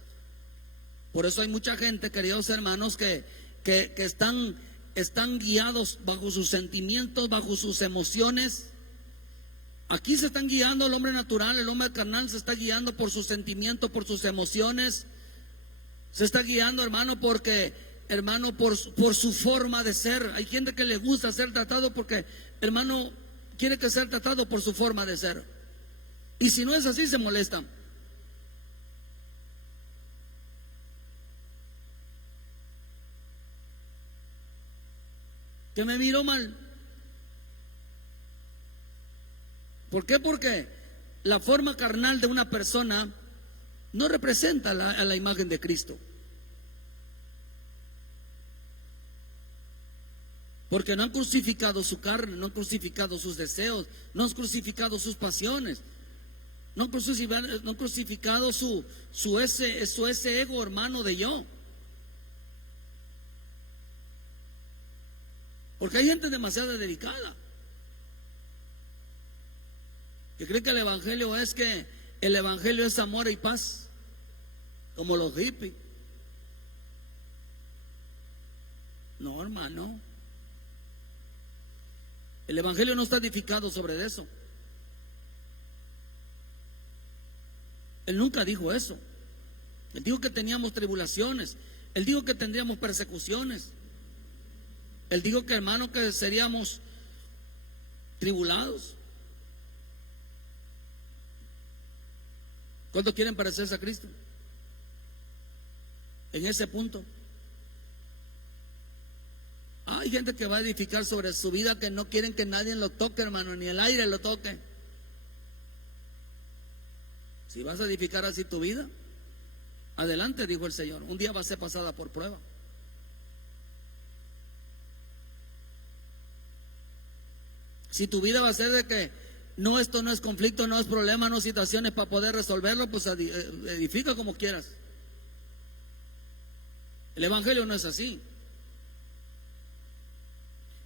Por eso hay mucha gente, queridos hermanos, que están guiados bajo sus sentimientos, bajo sus emociones. Aquí se están guiando el hombre natural, el hombre carnal se está guiando por sus sentimientos, por sus emociones. Se está guiando, hermano, porque, hermano, por su forma de ser. Hay gente que le gusta ser tratado porque, hermano, quiere que sea tratado por su forma de ser. Y si no es así, se molestan. Que me miró mal. ¿Por qué? Porque la forma carnal de una persona no representa a la imagen de Cristo. Porque no han crucificado su carne, no han crucificado sus deseos, no han crucificado sus pasiones, no han crucificado ese ego, hermano, de yo. Porque hay gente demasiado dedicada que cree que el evangelio es amor y paz, como los hippies. No, hermano, el evangelio no está edificado sobre eso. Él nunca dijo eso. Él dijo que teníamos tribulaciones, él dijo que tendríamos persecuciones. Él dijo que, hermano, que seríamos tribulados. ¿Cuántos quieren parecerse a Cristo? En ese punto. Hay gente que va a edificar sobre su vida que no quieren que nadie lo toque, hermano, ni el aire lo toque. Si vas a edificar así tu vida, adelante, dijo el Señor. Un día va a ser pasada por prueba. Si tu vida va a ser de que no, esto no es conflicto, no es problema, no es situaciones para poder resolverlo, pues edifica como quieras. El evangelio no es así.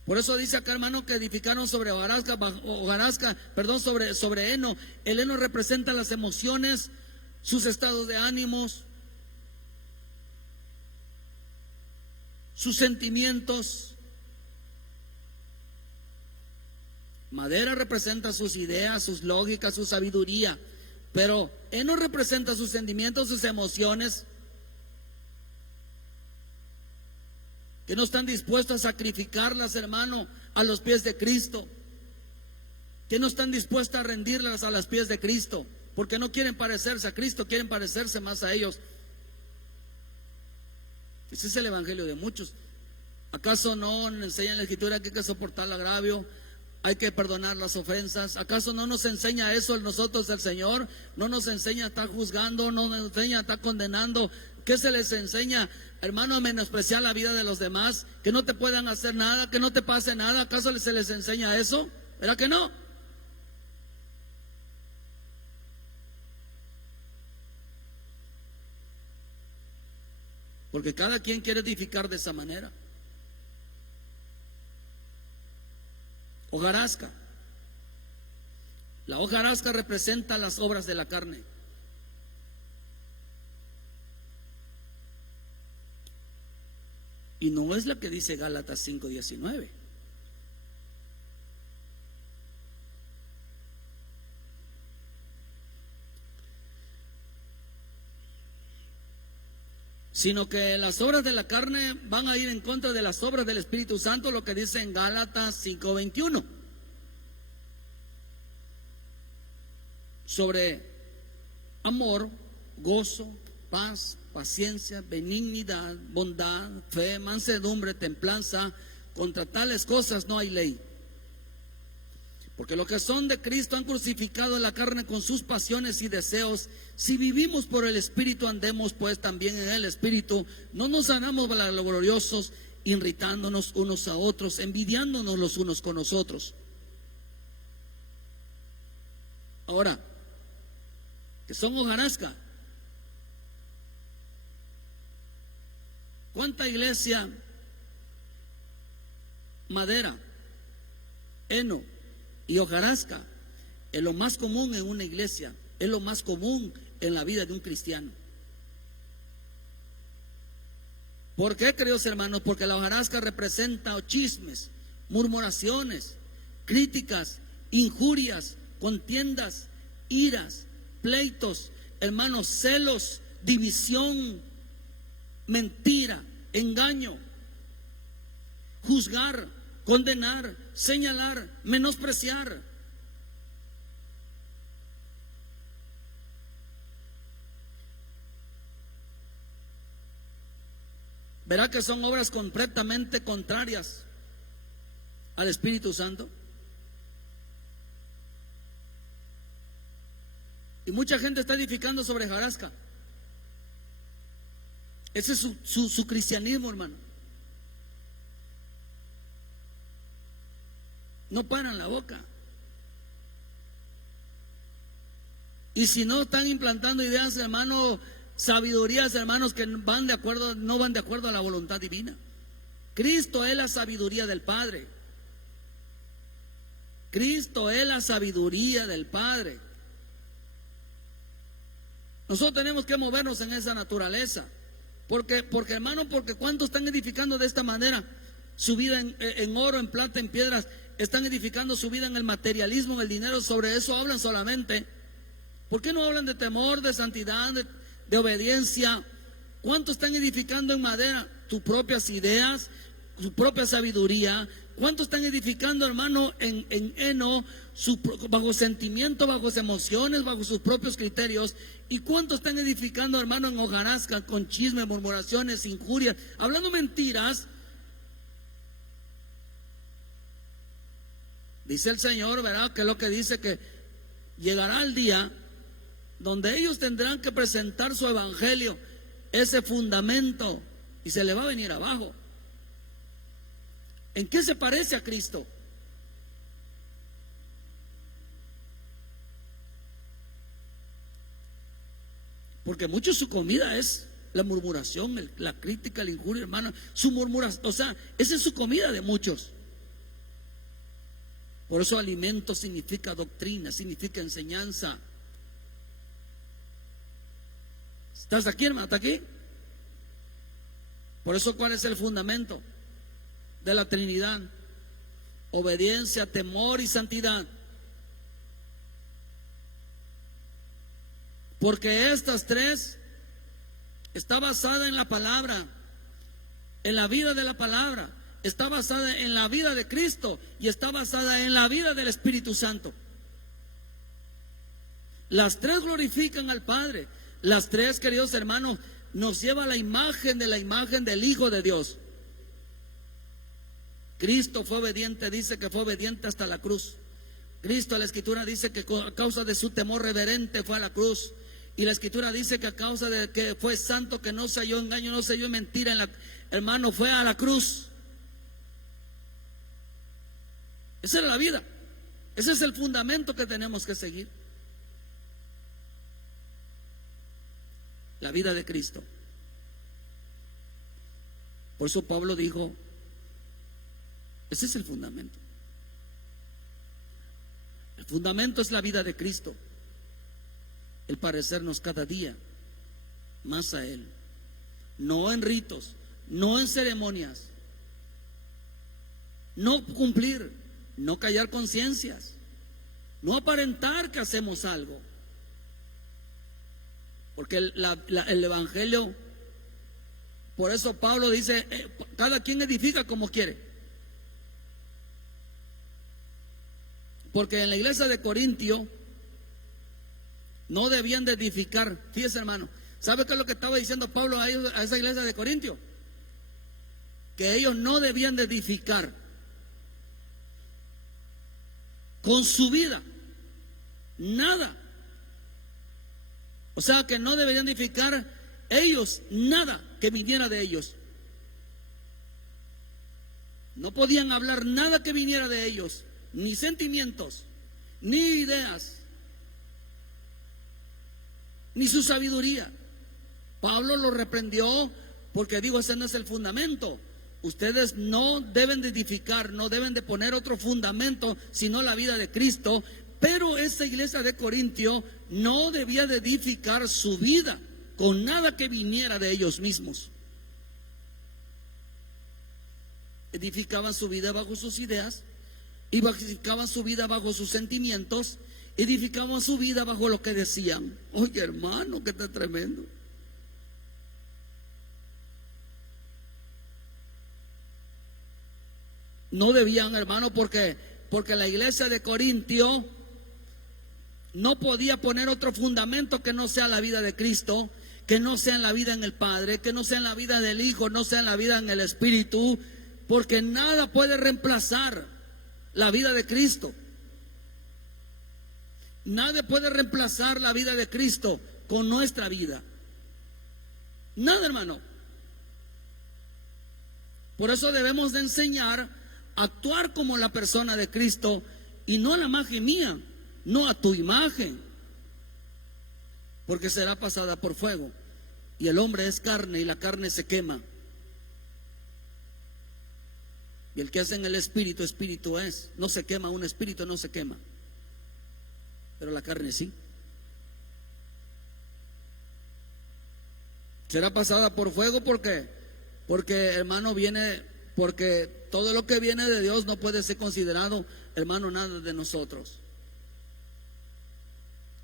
Por eso dice acá, hermano, que edificaron sobre sobre heno. El heno representa las emociones, sus estados de ánimos. sus sentimientos. Madera representa sus ideas, sus lógicas, su sabiduría, pero heno representa sus sentimientos, sus emociones, que no están dispuestos a sacrificarlas, hermano, a los pies de Cristo, que no están dispuestos a rendirlas a los pies de Cristo, porque no quieren parecerse a Cristo, quieren parecerse más a ellos. Ese es el evangelio de muchos. ¿Acaso no enseña en la Escritura que hay que soportar el agravio? Hay que perdonar las ofensas. ¿Acaso no nos enseña eso nosotros el Señor? ¿No nos enseña a estar juzgando? ¿No nos enseña a estar condenando? ¿Qué se les enseña, hermano, a menospreciar la vida de los demás? ¿Que no te puedan hacer nada? ¿Que no te pase nada? ¿Acaso se les enseña eso? ¿Verdad que no? Porque cada quien quiere edificar de esa manera. Hojarasca. La hojarasca representa las obras de la carne. Y no es la que dice Gálatas 5:19. Sino que las obras de la carne van a ir en contra de las obras del Espíritu Santo, lo que dice en Gálatas 5:21. Sobre amor, gozo, paz, paciencia, benignidad, bondad, fe, mansedumbre, templanza. Contra tales cosas no hay ley. Porque los que son de Cristo han crucificado la carne con sus pasiones y deseos. Si vivimos por el Espíritu, andemos pues también en el Espíritu. No nos hagamos vanagloriosos, irritándonos unos a otros, envidiándonos los unos con los otros. Ahora, que son hojarasca. ¿Cuánta iglesia, madera, heno y hojarasca es lo más común en una iglesia? Es lo más común en la vida de un cristiano. ¿Por qué, queridos hermanos? Porque la hojarasca representa chismes, murmuraciones, críticas, injurias, contiendas, iras, pleitos, hermanos, celos, división, mentira, engaño, juzgar, condenar, señalar, menospreciar. Verá que son obras completamente contrarias al Espíritu Santo. Y mucha gente está edificando sobre hojarasca. Ese es su cristianismo, hermano. No paran la boca. Y si no están implantando ideas, hermano, sabidurías, hermanos, que no van de acuerdo a la voluntad divina. Cristo es la sabiduría del Padre. Cristo es la sabiduría del Padre. Nosotros tenemos que movernos en esa naturaleza. Porque hermano, porque ¿cuántos están edificando de esta manera su vida en oro, en plata, en piedras? Están edificando su vida en el materialismo, en el dinero. Sobre eso hablan solamente. ¿Por qué no hablan de temor, de santidad, de obediencia? ¿Cuántos están edificando en madera tus propias ideas, su propia sabiduría? ¿Cuántos están edificando, hermano, en heno, bajo sentimientos, bajo emociones, bajo sus propios criterios? ¿Y cuántos están edificando, hermano, en hojarasca, con chismes, murmuraciones, injurias, hablando mentiras? Dice el Señor, ¿verdad? Que es lo que dice, que llegará el día donde ellos tendrán que presentar su evangelio, ese fundamento, y se le va a venir abajo. ¿En qué se parece a Cristo? Porque mucho su comida es la murmuración, la crítica, la injuria, hermano. Su murmuración, o sea, esa es su comida de muchos. Por eso alimento significa doctrina, significa enseñanza. ¿Estás aquí, hermano? ¿Está aquí? Por eso, ¿cuál es el fundamento de la Trinidad? Obediencia, temor y santidad. Porque estas tres está basada en la palabra, en la vida de la palabra, está basada en la vida de Cristo y está basada en la vida del Espíritu Santo. Las tres glorifican al Padre. Las tres, queridos hermanos, nos lleva a la imagen del Hijo de Dios. Cristo fue obediente, dice que fue obediente hasta la cruz. Cristo, la Escritura dice que a causa de su temor reverente fue a la cruz. Y la Escritura dice que a causa de que fue santo, que no se halló engaño, no se halló mentira, hermano, fue a la cruz. Esa es la vida. Ese es el fundamento que tenemos que seguir. La vida de Cristo. Por eso Pablo dijo, ese es el fundamento. El fundamento es la vida de Cristo. El parecernos cada día más a Él. No en ritos, no en ceremonias. No cumplir, no callar conciencias. No aparentar que hacemos algo. Porque el Evangelio, por eso Pablo dice, cada quien edifica como quiere. Porque en la iglesia de Corintio no debían de edificar. Fíjese, hermano, ¿sabe qué es lo que estaba diciendo Pablo a esa iglesia de Corintio? Que ellos no debían de edificar con su vida nada. O sea que no deberían edificar ellos nada que viniera de ellos. No podían hablar nada que viniera de ellos, ni sentimientos, ni ideas, ni su sabiduría. Pablo lo reprendió porque dijo, ese no es el fundamento. Ustedes no deben de edificar, no deben de poner otro fundamento sino la vida de Cristo. Pero esa iglesia de Corintio no debía de edificar su vida con nada que viniera de ellos mismos. Edificaban su vida bajo sus ideas, edificaban su vida bajo sus sentimientos, edificaban su vida bajo lo que decían. Oye, hermano, que está tremendo. No debían, hermano, porque la iglesia de Corintio no podía poner otro fundamento que no sea la vida de Cristo, que no sea en la vida en el Padre, que no sea en la vida del Hijo, no sea en la vida en el Espíritu, porque nada puede reemplazar la vida de Cristo. Nadie puede reemplazar la vida de Cristo con nuestra vida. Nada, hermano. Por eso debemos de enseñar a actuar como la persona de Cristo y no a la imagen mía, no a tu imagen, porque será pasada por fuego. Y el hombre es carne y la carne se quema. Y el que hace en el espíritu, espíritu es. No se quema, un espíritu no se quema, pero la carne sí. Será pasada por fuego porque hermano viene, porque todo lo que viene de Dios no puede ser considerado, hermano, nada de nosotros.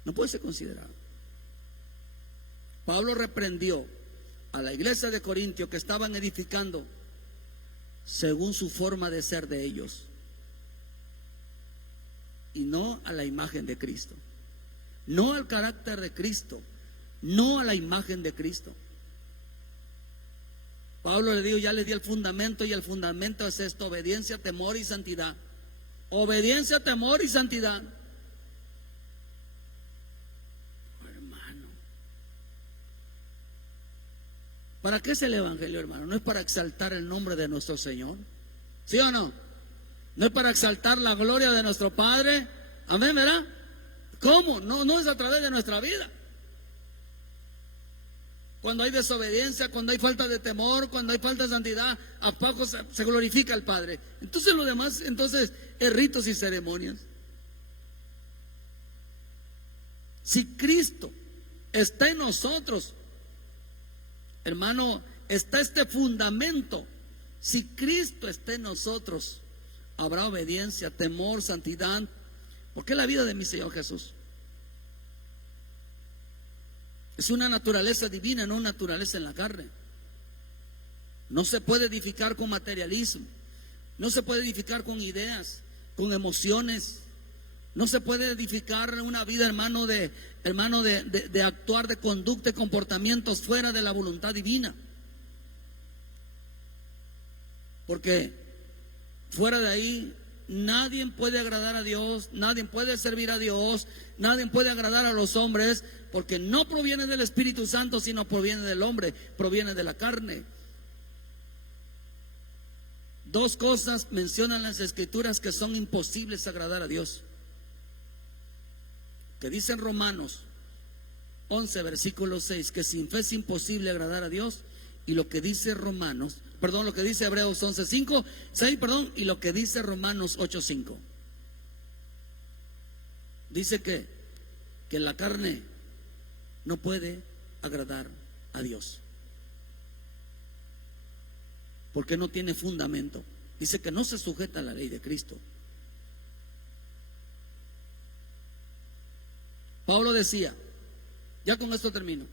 No puede ser considerado. Pablo reprendió a la iglesia de Corintio que estaban edificando según su forma de ser de ellos y no a la imagen de Cristo, no al carácter de Cristo, no a la imagen de Cristo. Pablo le dijo, ya les di el fundamento, y el fundamento es esto: obediencia, temor y santidad. Obediencia, temor y santidad. Hermano, ¿para qué es el Evangelio, hermano? ¿No es para exaltar el nombre de nuestro Señor? ¿Sí o no? ¿No es para exaltar la gloria de nuestro Padre? Amén, ¿verdad? ¿Cómo? No es a través de nuestra vida. Cuando hay desobediencia, cuando hay falta de temor, cuando hay falta de santidad, a poco se glorifica al Padre. Entonces lo demás, entonces, es ritos y ceremonias. Si Cristo está en nosotros, hermano, está este fundamento. Si Cristo está en nosotros, habrá obediencia, temor, santidad. Porque la vida de mi Señor Jesús es una naturaleza divina, no una naturaleza en la carne. No se puede edificar con materialismo, no se puede edificar con ideas, con emociones. No se puede edificar una vida, hermano, de actuar, de conducta y comportamientos fuera de la voluntad divina. Porque fuera de ahí nadie puede agradar a Dios, nadie puede servir a Dios, nadie puede agradar a los hombres, porque no proviene del Espíritu Santo, sino proviene del hombre, proviene de la carne. Dos cosas mencionan las Escrituras que son imposibles agradar a Dios, que dice en Romanos 11, versículo 6, que sin fe es imposible agradar a Dios, y lo que dice lo que dice Hebreos 11, 6, y lo que dice Romanos 8, 5. Dice que la carne no puede agradar a Dios, porque no tiene fundamento. Dice que no se sujeta a la ley de Cristo. Pablo decía, ya con esto termino,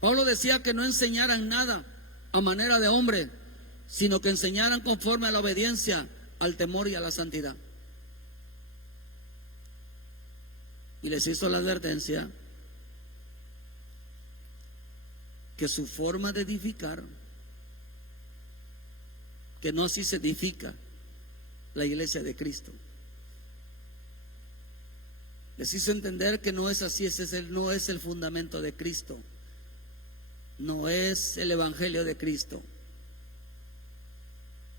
Pablo decía que no enseñaran nada a manera de hombre, sino que enseñaran conforme a la obediencia, al temor y a la santidad. Y les hizo la advertencia que su forma de edificar, que no así se edifica la iglesia de Cristo. Les hizo entender que no es así, no es el fundamento de Cristo, no es el evangelio de Cristo,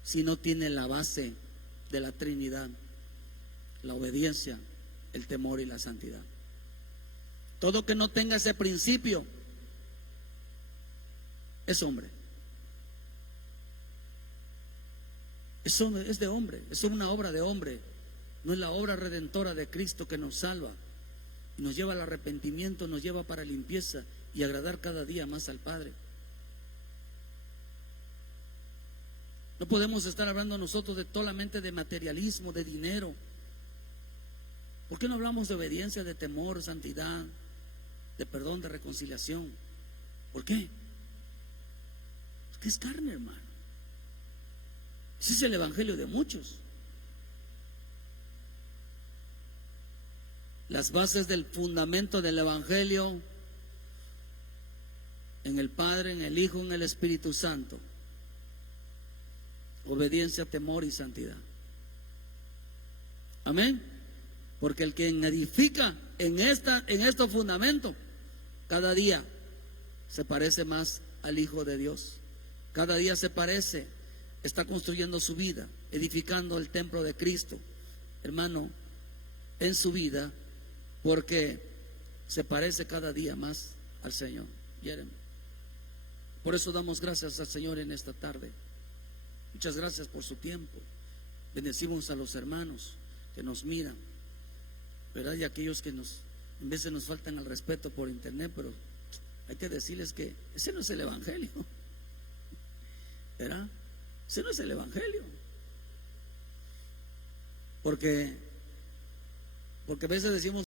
sino tiene la base de la Trinidad, la obediencia, el temor y la santidad. Todo que no tenga ese principio es hombre. Eso es de hombre, es una obra de hombre. No es la obra redentora de Cristo que nos salva, nos lleva al arrepentimiento, nos lleva para limpieza y agradar cada día más al Padre. No podemos estar hablando nosotros solamente de materialismo, de dinero. ¿Por qué no hablamos de obediencia, de temor, santidad, de perdón, de reconciliación? ¿Por qué? Porque es carne, hermano. Ese es el evangelio de muchos. Las bases del fundamento del evangelio en el Padre, en el Hijo, en el Espíritu Santo. Obediencia, temor y santidad. Amén. Porque el que edifica en estos fundamentos, cada día se parece más al Hijo de Dios. Cada día se parece, está construyendo su vida, edificando el templo de Cristo, hermano, en su vida, porque se parece cada día más al Señor. Por eso damos gracias al Señor en esta tarde. Muchas gracias por su tiempo. Bendecimos a los hermanos que nos miran, ¿verdad? Y aquellos que en veces nos faltan al respeto por internet, pero hay que decirles que ese no es el evangelio, ¿verdad? Ese no es el evangelio. Porque a veces decimos